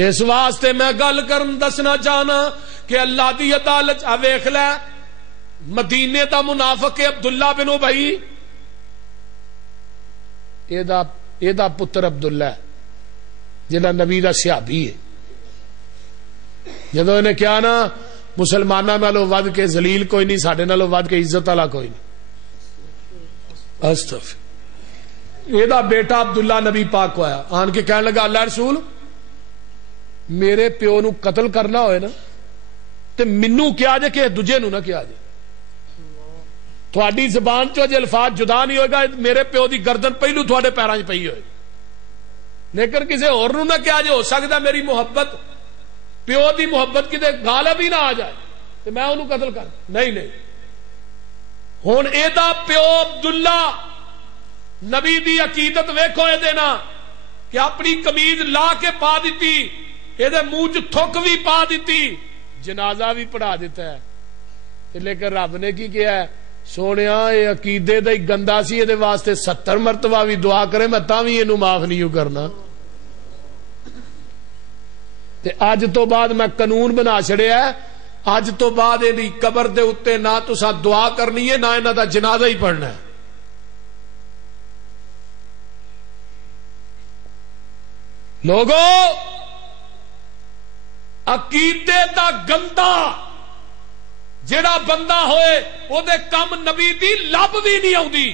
اس واسطے میں گل کرن دسنا چاہنا کہ اللہ دی عدالت ویکھ لے، مدینے دا منافق عبداللہ بن ابی، اے دا پتر عبداللہ ہے جہاں نبی دا صحابی ہے. جدو انہیں کیا نا مسلمانوں نالوں ود کے ذلیل کوئی نہیں، ساڈے نالوں ود کے عزت والا کوئی نہیں. استغفر. اے دا بیٹا عبداللہ نبی پاک کو آیا، آن کے کہنے لگا اللہ رسول میرے پیو نو قتل کرنا ہوئے نا تے منو کیا جے کہ دجے نو نہ کیا جے. تھوڑی زبان چو جے الفاظ جدا نہیں ہوئے گا، میرے پیو دی گردن پہلو تھوڑے پیراں چ پئی ہوئے، لیکن کسے اور نو نہ کیا جے. ہو سکتا میری محبت پیو دی محبت کدے غالب ہی نہ آ جائے تے میں انہوں قتل کر. نہیں ہن اے دا پیو عبداللہ نبی دی عقیدت ویکھو اے دینا کہ اپنی قمیض لا کے پا دیتی، اے دے منہ چ تھک بھی پا دیتی، جنازہ بھی پڑھا دیتا ہے، لیکن رب نے کی کیا ہے؟ سونیا اے عقیدے دا ہی گندا سی، اے واسطے 70 مرتبہ بھی دعا کرے میں تاں وی اینو معاف نہیں کرنا۔ تے اج تو بعد میں قانون بنا چھڑیا ہے، اج تو بعد دی قبر دے اتے نہ تساں دعا کرنی ہے نہ انہاں دا جنازہ ہی پڑھنا ہے۔ لوگو عقیدے دا گندا جڑا بندہ ہوئے او دے کم نبی دی لب بھی نہیں آؤندی،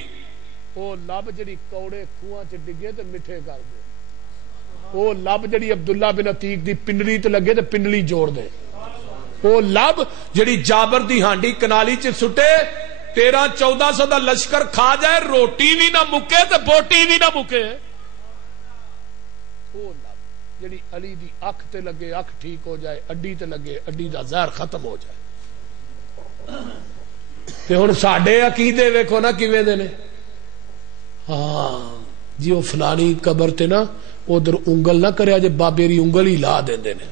او لب جڑی کوڑے کھواں چ ڈگے تے میٹھے کر دے، او لب جڑی عبداللہ بن عتیق دی پنڈلی تے لگے تے پنڈلی جوڑ دے، او لب جڑی جابر دی ہانڈی کنالی چ سٹے 1300-1400 دا لشکر کھا جائے، روٹی بھی نہ مکے تے بوٹی بھی نہ مکے، او لب جڑی علی دی اکھ تے لگے اکھ ٹھیک ہو جائے، اڈی تے لگے اڈی دا زہر ختم ہو جائے۔ تے ہن ساڈے عقیدے ویکھو نا کیویں دے نے۔ ہاں جی وہ فلانی قبر تے نا ادھر انگل نہ کریا جے بابے دی انگل ہی لا دیندے نے،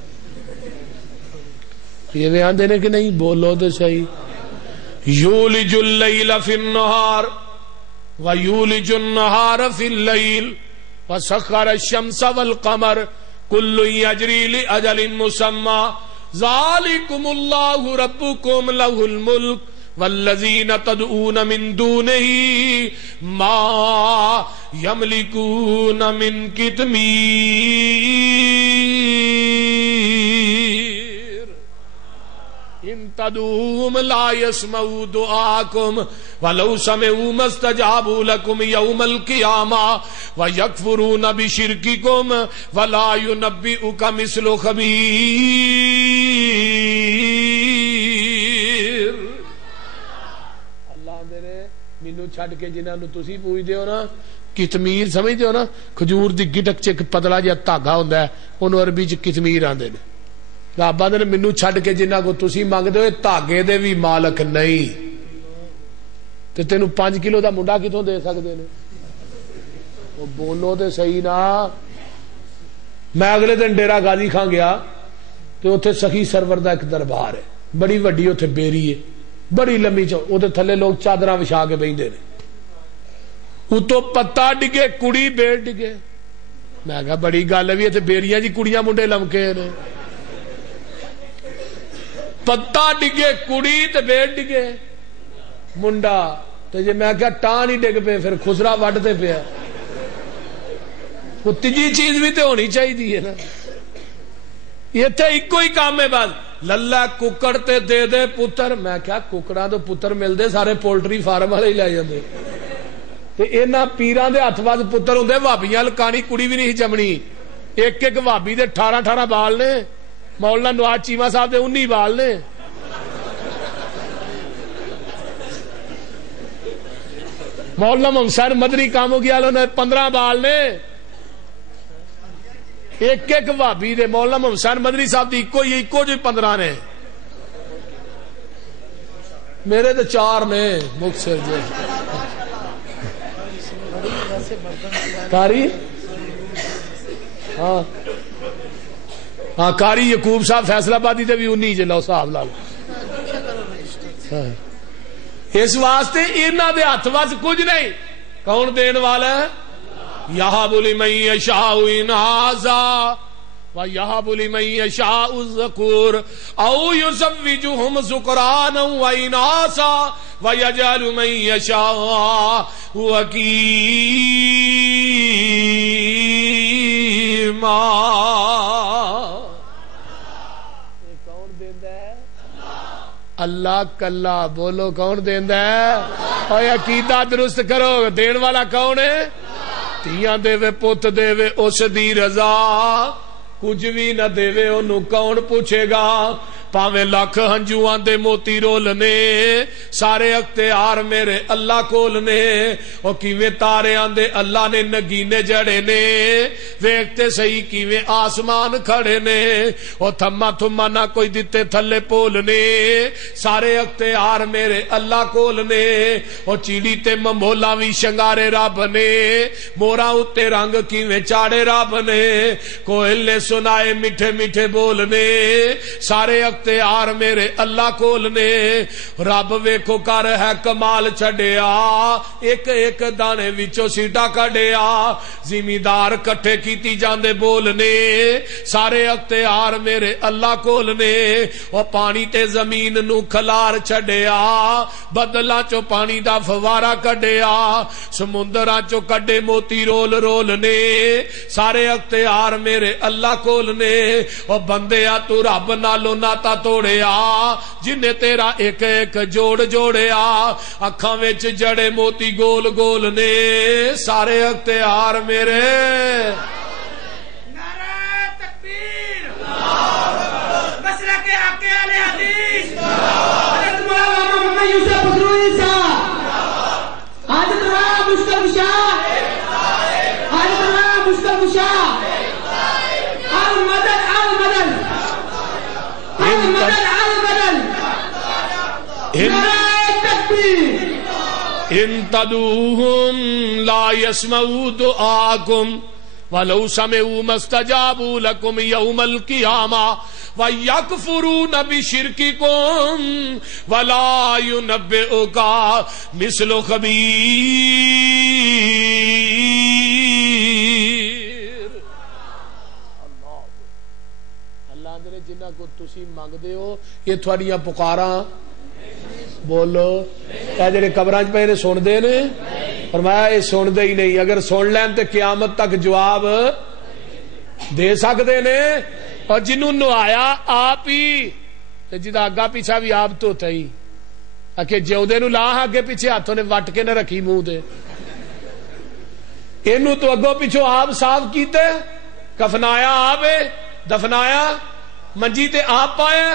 یہ آندے نے کہ نہیں؟ بولو تو صحیح۔ یولج اللیل فی النہار ویولج النہار فی اللیل وسخر الشمس والقمر کل یجری لاجل مسمی ذالکم اللہ ربکم لہ الملک والذین تدعون من دونہ ما یملکون من قطمیر ان تدعوهم لا يسمعوا دعاءكم ولو سمعوا ما استجابوا لكم يوم القيامة ويكفرون بشرككم ولا ينبئك مثل خبير۔ اللہ میرے مینو چھڈ کے جنہاں نو تسی پوچھدے ہو نا کتمیر سمجھدے ہو نا، کھجور دی گٹک چ ایک پتلا جہا دھاگا ہوندا ہے، اونوں عربی چ کتمیر آندے نے۔ رب آندے نے مینوں چھڈ کے جنہاں کو تسی منگدے ہو دھاگے دے بھی مالک نہیں، تے تینوں 5 کلو دا منڈا کتوں دے سکدے نے؟ وہ بولو تے صحیح نا۔ میں اگلے دن ڈیرا غازی خان گیا تے اوتھے سخی سرور دا ایک دربار ہے، بڑی وڈی اوتھے بیری ہے، بڑی لمبی اوتھے تھلے لوگ چادراں وچھا کے بیٹھے نے، اتوں پتا ڈگے کڑی بیڑ ڈگے۔ میں کہا بڑی گل ہے اتنے بیریاں جی کڑیاں منڈے لمکے نے، پتا ڈگے کڑی تے بیڑ ڈگے منڈا، تو جی میں کہا ٹان ہی ڈگ پے پھر خسرا وڈتے پیا، وہ تیجی چیز بھی تو ہونی چاہیے نا۔ اتنے ایکو ہی کام ہے بس للہ ککڑ تے دے دے پتر، میں کہا ککڑاں تو پتر ملتے سارے پولٹری فارم والے ہی لے جاندے، تے اینا پیران دے ہاتھ واد پتر ہوندے، بھابیاں لکانی کڑی بھی نہیں جمنی، ایک ایک بھابی دے 18 بال نے، مولانا نواز چیمہ صاحب دے 19 بال نے، مولانا محمد مدنی کاموں کی والوں نے 15 بال نے، ایک ایک بھابی دے مولانا محمد مدنی صاحب دی ایکو جو 15 نے، میرے تو 4 نے مکسر جو کاری۔ ہاں ہاں کاری یعقوب صاحب فیصلہ آبادی تے بھی 19 جے لو صاحب لال۔ اس واسطے انہاں دے ہاتھ وچ کچھ نہیں، کون دین والا ہے؟ یہب لمن یشاء اناثا ویہب لمن یشاء الذکور او یزوجہم ذکرانا واناثا ویجعل من یشاء وکیما۔ کون دیندا ہے؟ اللہ کلا، بولو کون دیندا ہے؟ اور عقیدہ درست کرو، دین والا کون ہے؟ تیاں دے وے پت دے وے اس دی رضا، کچھ بھی نہ دے وے انہوں کون پوچھے گا؟ پاویں لکھ ہنجواں دے موتی رول نے سارے اختیار میرے اللہ کول نے او کیویں تاریاں دے اللہ نے نگینے جڑے نے ویکھتے صحیح کیویں آسمان کھڑے نے او تھما تھما نہ کوئی دتے تھلے پول نے سارے اختیار میرے اللہ کول نے او چیڑی تے ممولا وی شنگارے رب نے مورا اتے رنگ کیویں چاڑے رب نے کوئل نے سنائے میٹھے میٹھے بولنے سارے اختیار میرے اللہ کول نے رب ویکھو کر ہے کمال چھڈیا ایک ایک دانے وچوں سیٹا کڈیا زمیندار کٹھے کیتی جاندے بولنے سارے اختیار میرے اللہ کول نے او پانی تے زمین نو کھلار چھڈیا بدلاں چوں پانی دا فوارا کڈیا سمندراں چوں کڈے موتی رول رول نے سارے اختیار میرے اللہ کول نے او بندیا تو رب نالو ناتا توڑیا جنہیں تیرا ایک ایک جوڑ جوڑیا اکھاں وچ جڑے موتی گول گول نے سارے اختیار میرے نعرہ تکبیر مسلک حق اہل حدیث حضرت مولانا محمد یوسف فضلوی صاحب حضرت مولانا مشکل شاہ حضرت مولانا مشکل شاہ ان تدعوهم لا يسمعوا دعاءكم ولو سمعوا ما استجابوا لكم يوم القيامة ويكفرون بشرككم ولا ينبئك مثل خبير. اللہ دے جنہ کو تسی مانگ دے ہو یہ تھوڑیاں پکاراں بولو اے جڑے قبراں وچ پے نے سن دے نے فرمایا یہ سن دے ہی نہیں اگر سن لین تے قیامت تک جواب دے سکدے نے اور جنوں نوایا آپ ہی تے جدا اگا پیچھا بھی آپ تو تئی کہ جیودے نو لا اگے پیچھے ہاتھوں نے وٹ کے نہ رکھی منہ دے اینو تو اگوں پیچھوں آپ صاف کیتے کفنایا آپ دفنایا منجی تے آپ پایا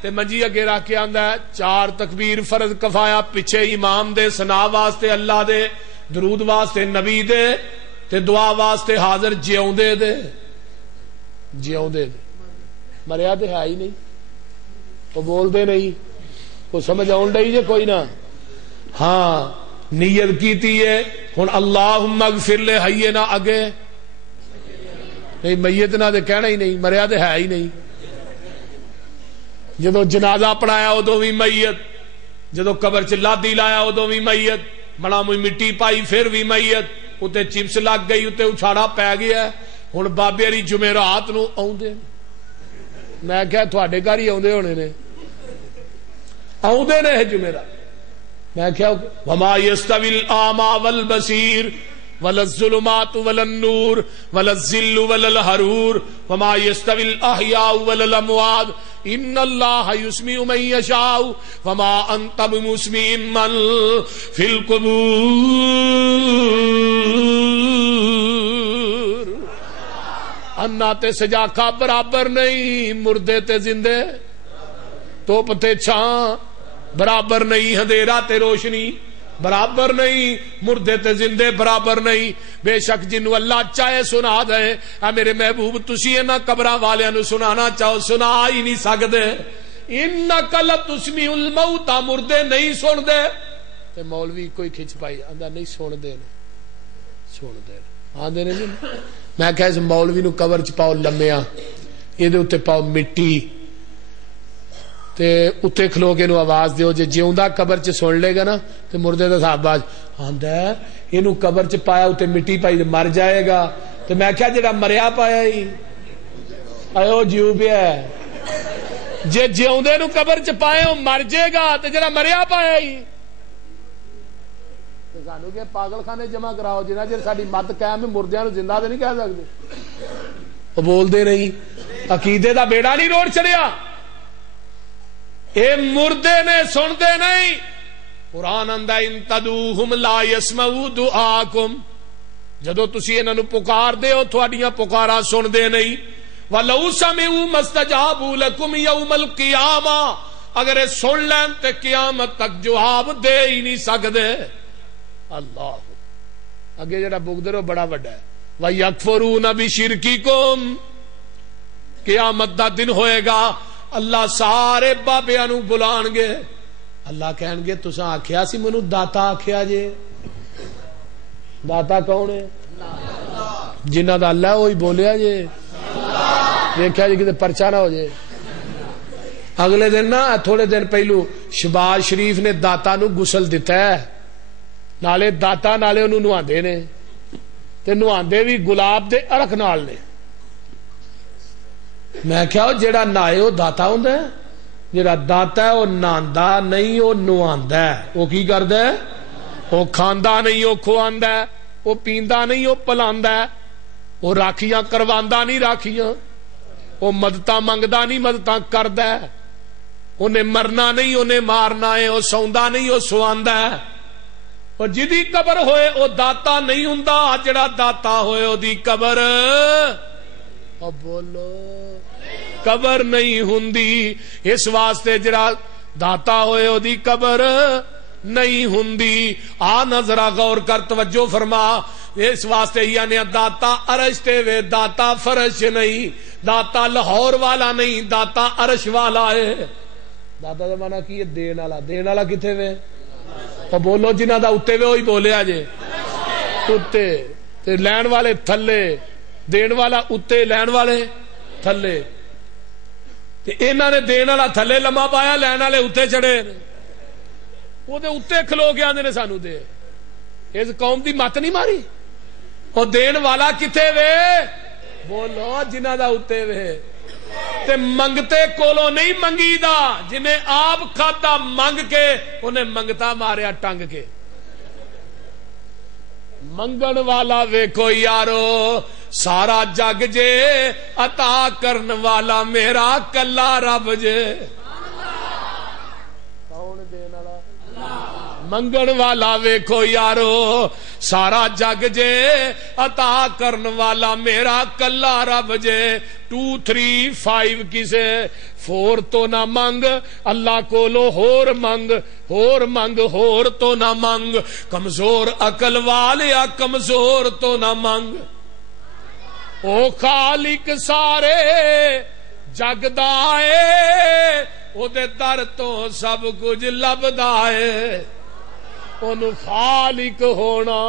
تے منجی اگے رکھ کے آندا ہے چار تکبیر فرض کفایا پیچھے امام دے ثنا واسطے اللہ دے درود واسطے نبی دے تے دعا واسطے حاضر جیوندے دے جیوندے دے مریا تے ہے ہی نہیں وہ بول دے نہیں وہ سمجھ آن ڈئی جے کوئی نہ ہاں نیت کیتی ہے ہن اللہم اغفر لے حینا اگے نہیں میت نہ دے کہنا ہی نہیں مریا تے ہے ہی نہیں جدو جنازہ پڑھایا ادو بھی میت جدو قبر چ لادی لایا ادو بھی میت بڑا موئی مٹی پائی پھر بھی میت اتنے چپس لگ گئی اتنے اچھاڑا پی گیا ہوں بابے علی جمعرات نو آؤندے میں کیا تھوڑے گھر ہی آدھے ہونے نے آؤندے نے جمعرات میں کیا وما یستوی الاعمی والبصیر ولا الظلمات ولا النور ولا الظل ولا الحرور وما يستوي الاحياء ولا الاموات ان الله يسمع من يشاء وما انت بمسمع من في القبور. انا تے سجاکا برابر نہیں مردے تے زندے توپ تے چھاں برابر نہیں اندھیرا تے روشنی برابر نہیں مردے تے زندے برابر نہیں بے شک جنو اللہ چاہے سنا دے اے میرے محبوب تسی انہاں قبراں والیاں نو سنانا چاہو سنا ہی نہیں سکدے انک لتسمع الموتى مردے نہیں سن دے تے مولوی کوئی کھچ پائی آندا نہیں سن دے آندے نے میں کہا اس مولوی نو قبر چ پاؤ لمیا یہ دے اوتے پاؤ مٹی تے اتے کھلو کے نو آواز دیو جے جیوندا قبر چ سن لے گا نا تے مردے دا صاحب باز آندا ہے اینو قبر چ پایا اتے مٹی پائی مر جائے گا تے میں کہا جڑا مریا پایا ہی ایو جیو پیا جے جیوندے نو قبر چ پائے او مر جائے گا تے جڑا مریا پایا ہی تے سانو کہ پاگل خانے جمع کراؤ جنہ چر ساڈی مت قائم ہے مردیاں نو زندہ تے نہیں کہہ سکدے او بول دے نہیں عقیدے دا بیڑا نہیں روڑ چڑیا اے مردے نے سن دے نہیں قرآن آندا ان تدعوہم لا یسمعوا دعاکم جدو تسی انہاں نو پکار دے ہو تھوڑیاں پکاراں سن دے نہیں وَلَوْ سَمِعُوا مَا اسْتَجَابُوا لَكُمْ يَوْمَ الْقِيَامَةِ اگر سن لین تے قیامت تک جواب دے ہی نہیں سکدے. اللہ اگے جڑا بغدر وہ بڑا وڈا ہے. وَيَكْفُرُونَ بِشِرْكِكُمْ قیامت دا دن ہوئے گا اللہ سارے بابیاں نو بلان گے. اللہ کہن گے تساں آکھیا سی مینوں داتا آکھیا جے. داتا کون ہے؟ جنہ دا اللہ وہی بولیا جے. دیکھا جی کتے پرچہ نہ ہو جائے. اگلے دن نا تھوڑے دن پہلو شہباز شریف نے داتا نو غسل دیتا ہے. نالے داتا نالے انہوں نواندے نے تے نواندے بھی گلاب دے عرق نال نے. میں کیا جڑا نائے وہ داتا ہوندا ہے. جڑا داتا ہے وہ ناندا نہیں وہ نواندا ہے. وہ کی کردا ہے؟ وہ کھاندا نہیں وہ کھواندا ہے. وہ پیندا نہیں وہ پلاندا ہے. وہ راکھیاں کرواندا نہیں راکھیاں. وہ مدداں منگدا نہیں مدداں کردا ہے. انہیں مرنا نہیں انہیں مارنا ہے. وہ سوندا نہیں وہ سواندا ہے. اور جدی قبر ہوئے وہ داتا نہیں ہوندا. جڑا داتا ہوئے وہ دی قبر اب بولو قبر نہیں ہوندی. اس واسطے جڑا داتا ہوئے وہ دی قبر نہیں ہوندی. آ نظرہ غور کر توجہ فرما. اس واسطے یعنی داتا عرش تے وے داتا فرش نہیں. داتا لاہور والا نہیں داتا عرش والا ہے. داتا دا معنی کی ہے؟ دین والا. دین والا کتھے وے؟ تو بولو جنہ دا اتے وے وہی بولیا جے. اتے تے لین والے تھلے. دین والا اتے لین والے تھلے. تے انہاں نے دین والا تھلے لمحہ پایا لین والے اتے چڑھے. وہ دے اتے کھلو کے آندے نے سانو دے. اس قوم دی مت نہیں ماری. وہ دین والا کتے وے؟ بولو جنہ دا اتے وے. تے منگتے کولو نہیں منگی دا. جنہیں آپ کھاتا منگ کے انہیں منگتا ماریا ٹنگ کے. منگن والا ویکھو یارو سارا جگ جے عطا کرن والا میرا کلا رب جے. کون دین والا؟ منگن والا ویکھو یارو سارا جگ جے عطا کرن والا میرا کلا رب جے. 2 3 5 کسے 4 تو نہ منگ اللہ کولو ہور منگ ہور منگ ہور تو نہ منگ. کمزور عقل والیا کمزور تو نہ منگ. او خالق سارے جگ دا اے او دے در تو سب کچھ لبدا اے. اونوں خالق ہونا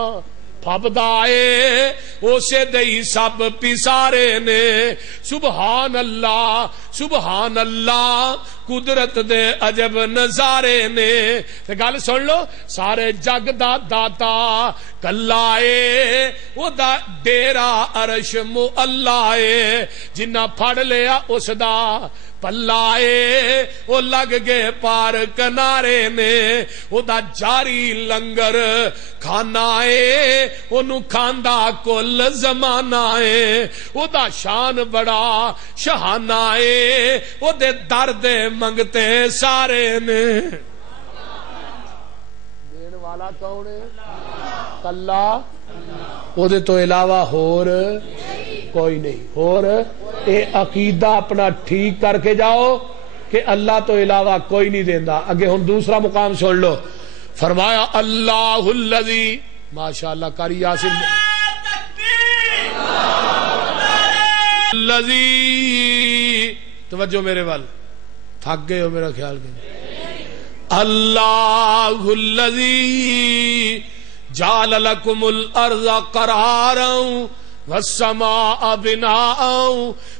پھبدا اے اسے دئی سب پسارے نے. سبحان اللہ قدرت دے عجب نظارے نے. تے گل سن لو سارے جگ دا داتا کلا اے او دا ڈیرا عرش معلا اے. جنہ پھڑ لیا اس دا پلا اے او لگ گئے پار کنارے نے. او دا جاری لنگر کھانا اے اونوں کھاندا کل زمانہ اے. او دا شان بڑا شہانہ اے او دے درد منگتے سارے نے. دین والا کون ہے؟ کلا. او دے تو علاوہ ہور کوئی نہیں. ہور اے عقیدہ اپنا ٹھیک کر کے جاؤ کہ اللہ تو علاوہ کوئی نہیں دیندا. اگے ہن دوسرا مقام سن لو. فرمایا اللہ الذی ماشاء اللہ کاری یاسر الذی. توجہ میرے وال تھک گئے ہو میرا خیال کریں. اللہ الذی جعل لکم الارض قرارا والسماء بناء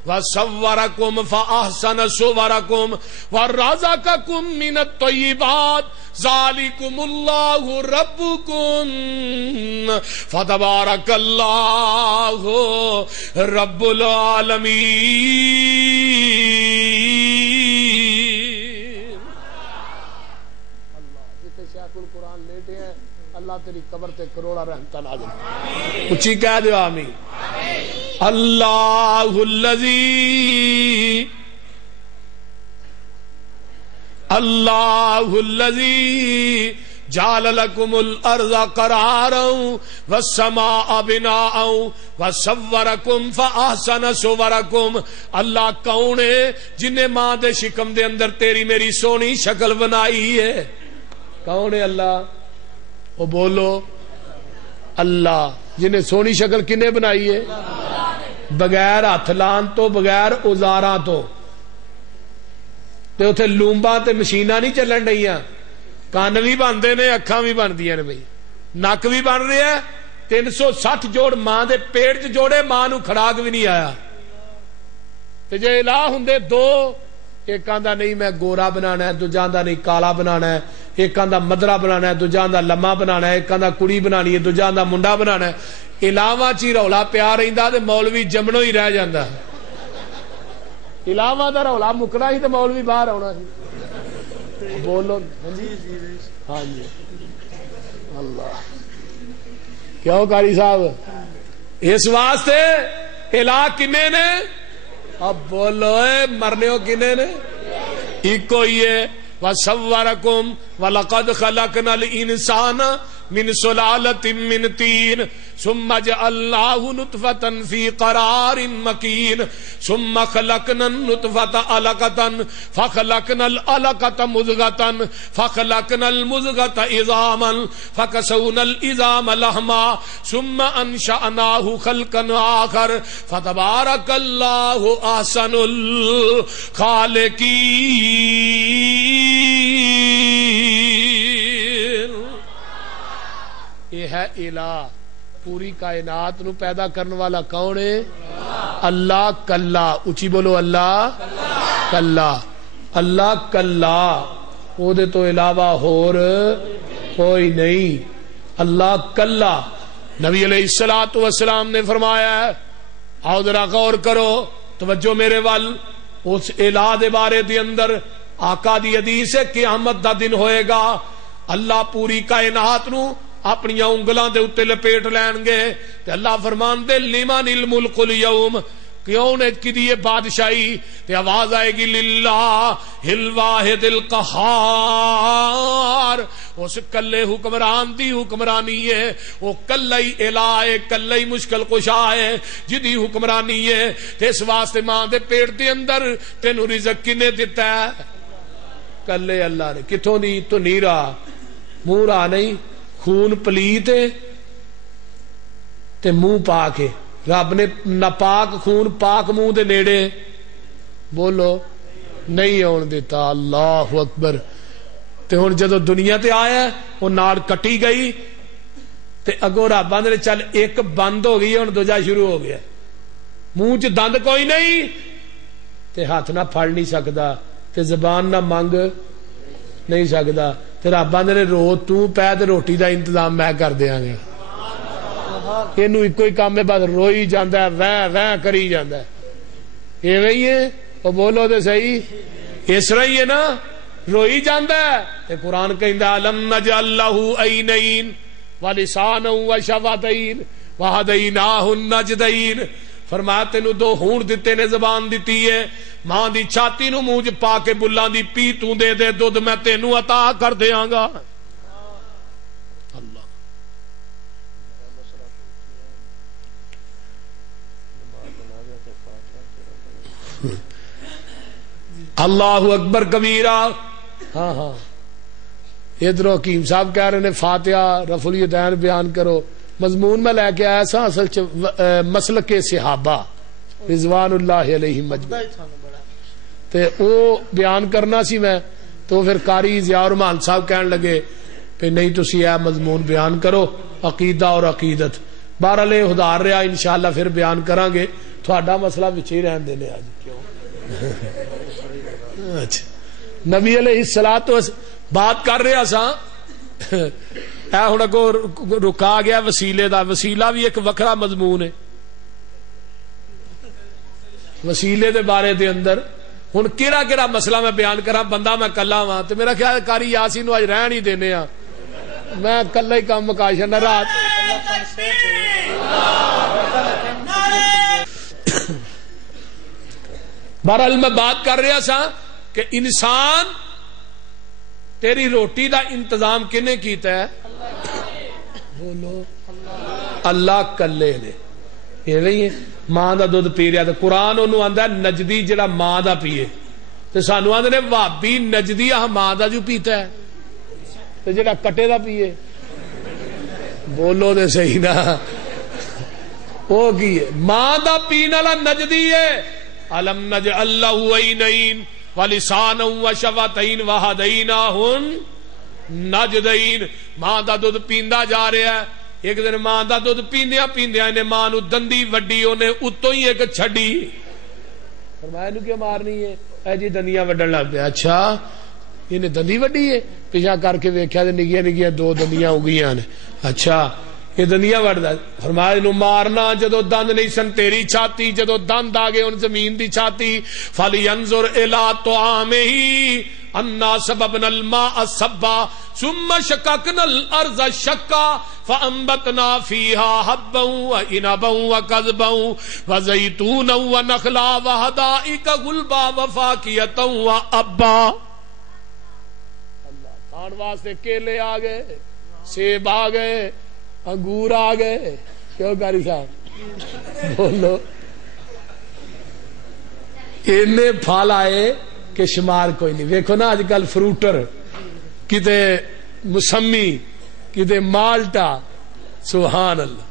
وصوركم فأحسن صوركم ورزقكم من الطيبات ذلكم الله ربكم فتبارك الله رب العالمين. اللہ جتنے شیخ القرآن لیٹے ہیں اللہ تیری قبر تے کروڑا رحمتہ نازل. اچھی کہہ دو آمین. اللہ الذی جعل لکم الارض قرارا والسماء بناء وصورکم فاحسن صورکم. اللہ کون ہے جن نے ماں دے شکم دے اندر تیری میری سونی شکل بنائی ہے؟ کون ہے اللہ؟ وہ بولو اللہ. جنہیں سونی شکل کنے بنائی ہے؟ بغیر ہاتھ لان تو بغیر اوزاراں تو. تے اوتھے لومباں تے مشیناں نہیں چلن ڈیاں. کان بھی بنتے نے, اکھاں بھی بندیاں نے, بھائی نک بھی بن رہا ہے. 360 جوڑ ماں دے پیٹ چ جوڑے, ماں نو کھڑاک بھی نہیں آیا. تے جے الہ ہوندے دو, ایک آندا نہیں میں گورا بنانا ہے, دوجا آندا نہیں کالا بنانا ہے, ایک آندا مدرا بنانا ہے, دوجا آندا لما بنانا ہے, ایک آندا کڑی بنانی ہے, دوجا آندا منڈا بنانا ہے. الہواں چ رولا پیا رہندا تے مولوی جمنوں ہی رہ جاندا. الہواں دا رولا مکنا ہی تے مولوی باہر آنا سی. بولو ہاں جی اللہ. کیوں قاری صاحب؟ اس واسطے الہ کنے نے؟ اب بولو مرنے ہو کنے نے؟ ایک ہی ہے. وَصَوَّرَكُمْ وَلَقَدْ خَلَقْنَا الْإِنسَانَ من سلالة من طين ثم جعلناه نطفة في قرار مكين ثم خلقنا النطفة علقة فخلقنا العلقة مضغة فخلقنا المضغة عظاما فكسونا العظام لحما ثم أنشأناه خلقا آخر فتبارك الله أحسن الخالقين. یہ ہے الہ. پوری کائنات نو پیدا کرنے والا کون ہے؟ اللہ. کلا اچھی بولو اللہ کلا. اللہ کلا او دے تو علاوہ ہور کوئی نہیں. اللہ کلا. نبی علیہ الصلوۃ والسلام نے فرمایا ہے, آؤ ذرا غور کرو, توجہ میرے وال. اس الہ دے بارے دے اندر آقا دی حدیث ہے قیامت دا دن ہوئے گا, اللہ پوری کائنات نو اپنی انگلاں دے اتے لپیٹ لین گے. تے اللہ فرمان دے لمن الملک اليوم, کیوں نے کدی یہ بادشاہی؟ تے آواز آئے گی للہ الواحد القہار. اس کلے حکمران دی حکمرانی ہے, وہ کلہ ہی الہ ہے, کلہ ہی مشکل کشا ہے جدی حکمرانی ہے. تے اس واسطے ماں دے پیٹ دے اندر تینوں رزق کنے دیتا ہے؟ کلے اللہ نے. کتوں دی؟ تو نیرا منہ را نہیں, خون پلیت تے منہ پاک ہے. رب نے ناپاک خون پاک منہ دے نیڑے بولو نہیں آن دیتا. اللہ اکبر. تے ہن جدو دنیا تے آیا وہ ناڑ کٹی گئی تے اگوں رب آندے چل ایک بند ہو گئی, ہن دوجا شروع ہو گیا. منہ چ دند کوئی نہیں تے ہاتھ نہ پھڑ نہیں سکدا تے زبان نہ منگ نہیں سکدا. تے رب آندے نے رو تو پے تے روٹی دا انتظام میں کر دیاں گا. اینو ایک ہی کام ہے, بس روئی جاندا ہے, وہ وہ کری جاندا ہے. ایویں ہی ہے, او بولو تے صحیح. اس طرح ہی ہے نا, روئی جاندا ہے. تے قرآن کہندا الم نجعل لہ عینین ولسانا وشفتین وہدیناہ النجدین. فرمایا تینوں دو ہونٹ دیتے نے, زبان دیتی ہے, ماں دی چھاتی نو منہ پا کے بلاں دی پی تو دے دے دودھ میں تینوں عطا کر دیاں گا. اللہ اللہ اکبر کبیرہ. ہاں ہاں ادھر حکیم صاحب کہہ رہے ہیں فاتحہ رفع الیدین بیان کرو. مضمون میں لے کے آیا سا اصل مسلک صحابہ رضوان اللہ علیہ مجمع تے او بیان کرنا سی میں. تو پھر قاری ضیاء الرحمان صاحب کہنے لگے کہ نہیں تسی اے مضمون بیان کرو عقیدہ اور عقیدت. بہرحال ہدار رہا, انشاءاللہ پھر بیان کران گے. تھوڑا مسئلہ وچ ہی رہن دینے آج. اچھا نبی علیہ الصلوۃ بات کر رہا سا, اے ہن اگوں رکا گیا وسیلے دا. وسیلہ بھی ایک وکھرا مضمون ہے وسیلے دے بارے دے اندر. ہن کیڑا کیڑا مسئلہ میں بیان کراں, بندہ میں کلا ہاں تے میرا خیال قاری یاسین نو اج رہن ہی دینے ہاں, میں کلا ہی کام مکا چھڈنا رات. بہرحال میں بات کر رہا سا کہ انسان تیری روٹی دا انتظام کنے کیتا ہے؟ بولو اللہ کلے نے. ایویں ماں دا دودھ پی رہا. قرآن انہوں آندا نجدی جڑا ماں دا پیے, تے سانو آندے نے وہابی نجدی ماں دا جو پیتا ہے تے جڑا کٹے دا پیے. بولو دے صحیح نا, وہ کی ہے؟ ماں دا پین والا نجدی ہے. الم نجعل لہ عینین ولسانا وشفتین وہدیناہ نجدین. ماں دا دودھ پیندا جا رہا ہے. ایک دن ماں دا دودھ پیندیا پیندیا انہیں ماں نو دندی وڈی, انہیں اتوں ہی ایک چھڑی. فرمایا نو کیوں مارنی ہے؟ اے جی دندیاں وڈن لگ پیا. اچھا انہیں دندی وڈی ہے؟ پیچھا کر کے ویکھیا تے نگیاں نگیاں دو دندیاں ہو گئی نے. اچھا یہ دندیاں وڈدا. فرمایا انہوں مارنا جدو دند نہیں سن تیری چھاتی, جدو دند آ گئے ان زمین دی چھاتی. فَلْيَنْظُرْ إِلَىٰ طَعَامِهِ انا سببنا الماء صبا ثم شققنا الارض شقا فانبتنا فيها حبا وعنبا وقضبا وزيتونا ونخلا وحدائق غلبا وفاكهة وابا. اللہ کھان واسطے کیلے آ گئے, سیب آ گئے, انگور آ گئے. کیوں قاری صاحب بولو اینے پھل آئے کہ شمار کوئی نہیں. ویکھو نا اج کل فروٹر, کتے موسمی, کتے مالٹا. سبحان اللہ,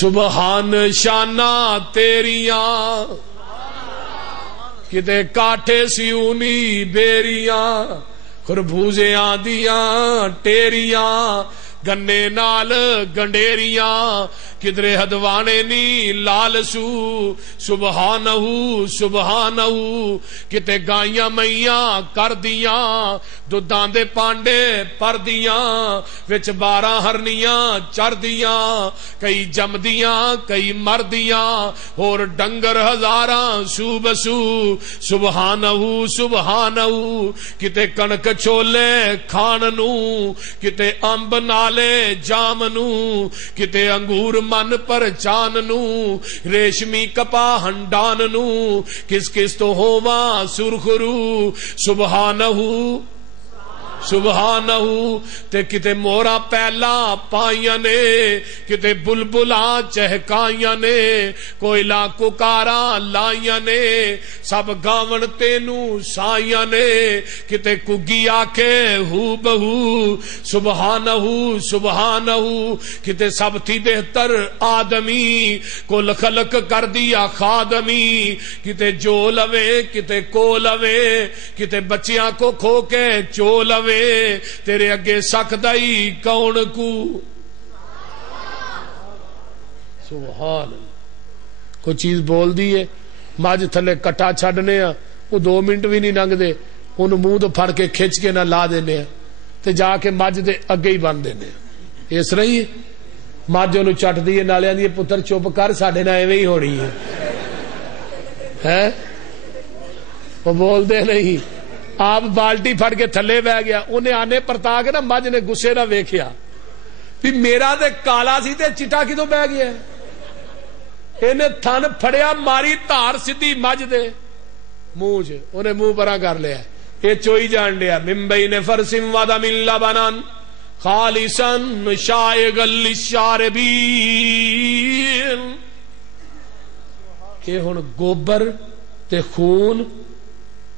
سبحان شانہ تیریاں, کتے کاٹھے سیونی بیریاں, خربوزے آندیاں ٹیریاں, گنے نال گنڈیریاں, کدرے ہدوانے نی لال سو. سبحانہو سبحانہو, کتے گائیاں میاں کر دیاں, دودھاں دے پانڈے پر دیاں, وچ 12 ہرنیاں چر دیاں, کئی جم دیاں کئی مر دیاں, اور ڈنگر ہزاراں سو بسو. سبحانہو سبحانہو, کتے کنک چھولے کھان نو, کتے امب نال جامنو, کتے انگور من پر چاننو, ریشمی کپا ہنڈاننو, کس کس تو ہوا سرخرو. سبحانہو سبحانہو, تے کتے مورا پہلا پائیاں نے, کتے بلبلا چہکائیاں نے, کوئلہ ککارا لائیاں نے, سب گاون تینو سائیاں نے, کتے کگی آکھے ہو بہو. سبحانہو سبحانہو, کتے سب تھی بہتر آدمی, کل خلق کر دیا خادمی, کتے جو لوے کتے کو لوے, کتے بچیاں کو کھو کے چو لوے, تیرے اگے سکدائی کون کو. سبحان اللہ. کوئی چیز بول دی ہے, مجھ تھلے کٹا چھڑنے ہیں, وہ 2 منٹ بھی نہیں لنگ دے, انہوں منہ تو پھڑ کے کھچ کے نہ لا دینے ہیں, تے جا کے مجھ دے اگے ہی بن دینے ہیں. اس رہی ہے مجھ انہوں چٹ دی ہے, نالیاں دی پتر چپ کر, ساڑھے نہ ایویں ہی ہونی ہے. وہ بول دے نہیں. آپ بالٹی پھڑ کے تھلے بہ گیا, انہیں آنے پرتا کے نا مجھ نے گسے نہ ویکھیا بھی میرا تے کالا سی تے چٹا کدوں بہ گیا. انہیں تھن پھڑیا, ماری تار سدھی مجھ دے منہ چ, انہیں منہ پرا کر لیا. یہ چوئی جان لیا. من بین فرث ودم لبنا خالصا شائغا للشاربین. یہ ہن گوبر تے خون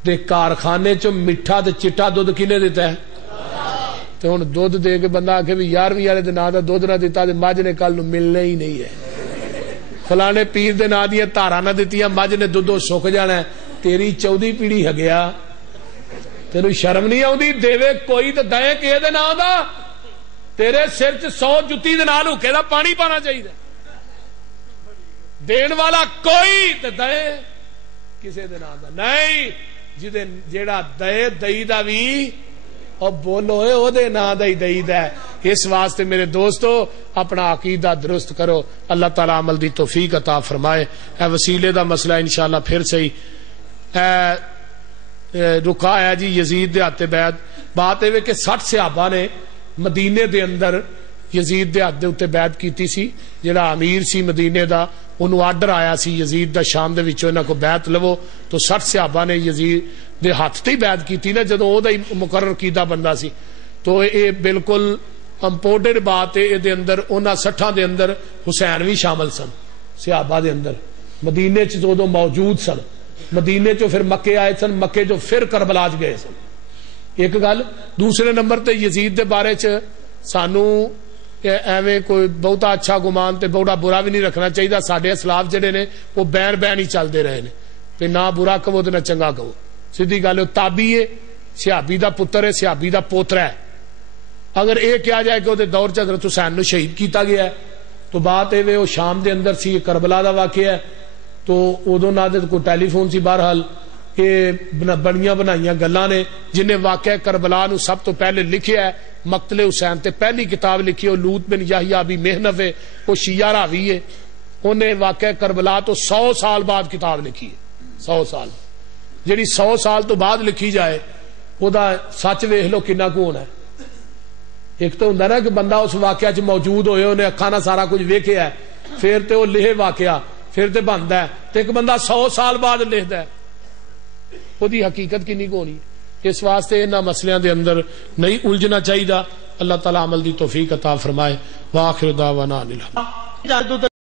تے کارخانے چو میٹھا تے چٹا دودھ کنے دیتا ہے؟ تے ہن دودھ دے کے بندہ آکھے بھی 11ویں والے دے نا دا دودھ نہ دیتا تے مجھ نے کل نو ملنا ہی نہیں ہے. فلانے پیر دے نا دیاں تارا نہ دیتیاں, مجھ نے دودھوں سک جانا ہے. تیری 14 پیڑھی ہے گیا, تینو شرم نہیں آؤندی؟ دیوے کوئی تے دیں کہے دے نا دا, تیرے سر چ 100 جتی دے نال ہوکے دا پانی پانا چاہیے. دین والا کوئی تے دیں کسے دے نا دا نہیں, جیڑا دے دئی دا بھی اور بولو او دے نا دا ہی دئی دا ہے. اس واسطے میرے دوستو اپنا عقیدہ درست کرو, اللہ تعالیٰ عمل دی توفیق عطا فرمائے. اے وسیلے دا مسئلہ انشاءاللہ پھر صحیح رکا ہے جی. یزید دے ہاتھ بیعت بات ہے کہ 60 صحابہ نے مدینے دے اندر یزید دے ہاتھ دے اتے بیعت کیتی سی. جڑا امیر سی مدینے دا, انہوں آرڈر آیا سی یزید دا شام دے وچوں انہاں کو بیعت لو, تو 60 صحابہ نے یزید دے ہاتھ تے ہی بیعت کیتی نا جدوں او دا ہی مقرر کیتا بندہ سی. تو یہ بالکل امپورٹڈ بات ہے. یہ اندر انہاں 60 دے اندر حسین بھی شامل سن صحابہ دے اندر, مدینے چ ادو موجود سن, مدینے چو پھر مکے آئے سن, مکے چو پھر کربلا چ گئے سن. ایک گل. دوسرے نمبر تے یزید دے بارے چ سانو ایویں کوئی بہتا اچھا گمان تے بہتا برا بھی نہیں رکھنا چاہیے. ساڈے اسلاف جڑے نے وہ بین بین ہی چلتے رہے نے, تے نہ برا کہو تے نہ چنگا کہو. سیدھی گل. تابی ہے, صحابی دا پتر ہے, صحابی دا پوترا ہے. اگر یہ کیا جائے کہ وہ دور چ حضرت حسین نو شہید کیتا گیا ہے تو بات یہ وہ شام دے اندر سی, کربلا دا واقعہ ہے. تو ادو نہ کوئی ٹیلی فون سی. بہرحال یہ بڑیاں بنائیاں گلاں نے. جنہیں واقعہ کربلا نو سب تو پہلے لکھیا ہے مقتل حسین تے پہلی کتاب لکھی ہے لوط بن یحییٰ ابی محنف ہے, وہ شیعہ راوی ہے. انہیں واقعہ کربلا تو 100 سال بعد کتاب لکھی ہے. 100 سال جیڑی 100 سال تو بعد لکھی جائے وہ سچ ویکھ لو کنا کو ہونا ہے. ایک تو ہوں نا کہ بندہ اس واقعہ چ موجود ہوئے, انہیں اکھاں نال سارا کچھ ویکھیا ہے, پھر تے وہ لکھے واقعہ پھر تے بنتا ہے. تے ایک بندہ 100 سال بعد لکھتا ہے, وہ دی حقیقت کنی کو ہونی. اس واسطے انہاں مسئلیاں دے اندر نہیں الجھنا چاہیے. اللہ تعالی عمل دی توفیق عطا فرمائے. وآخر دعوانا الحمد.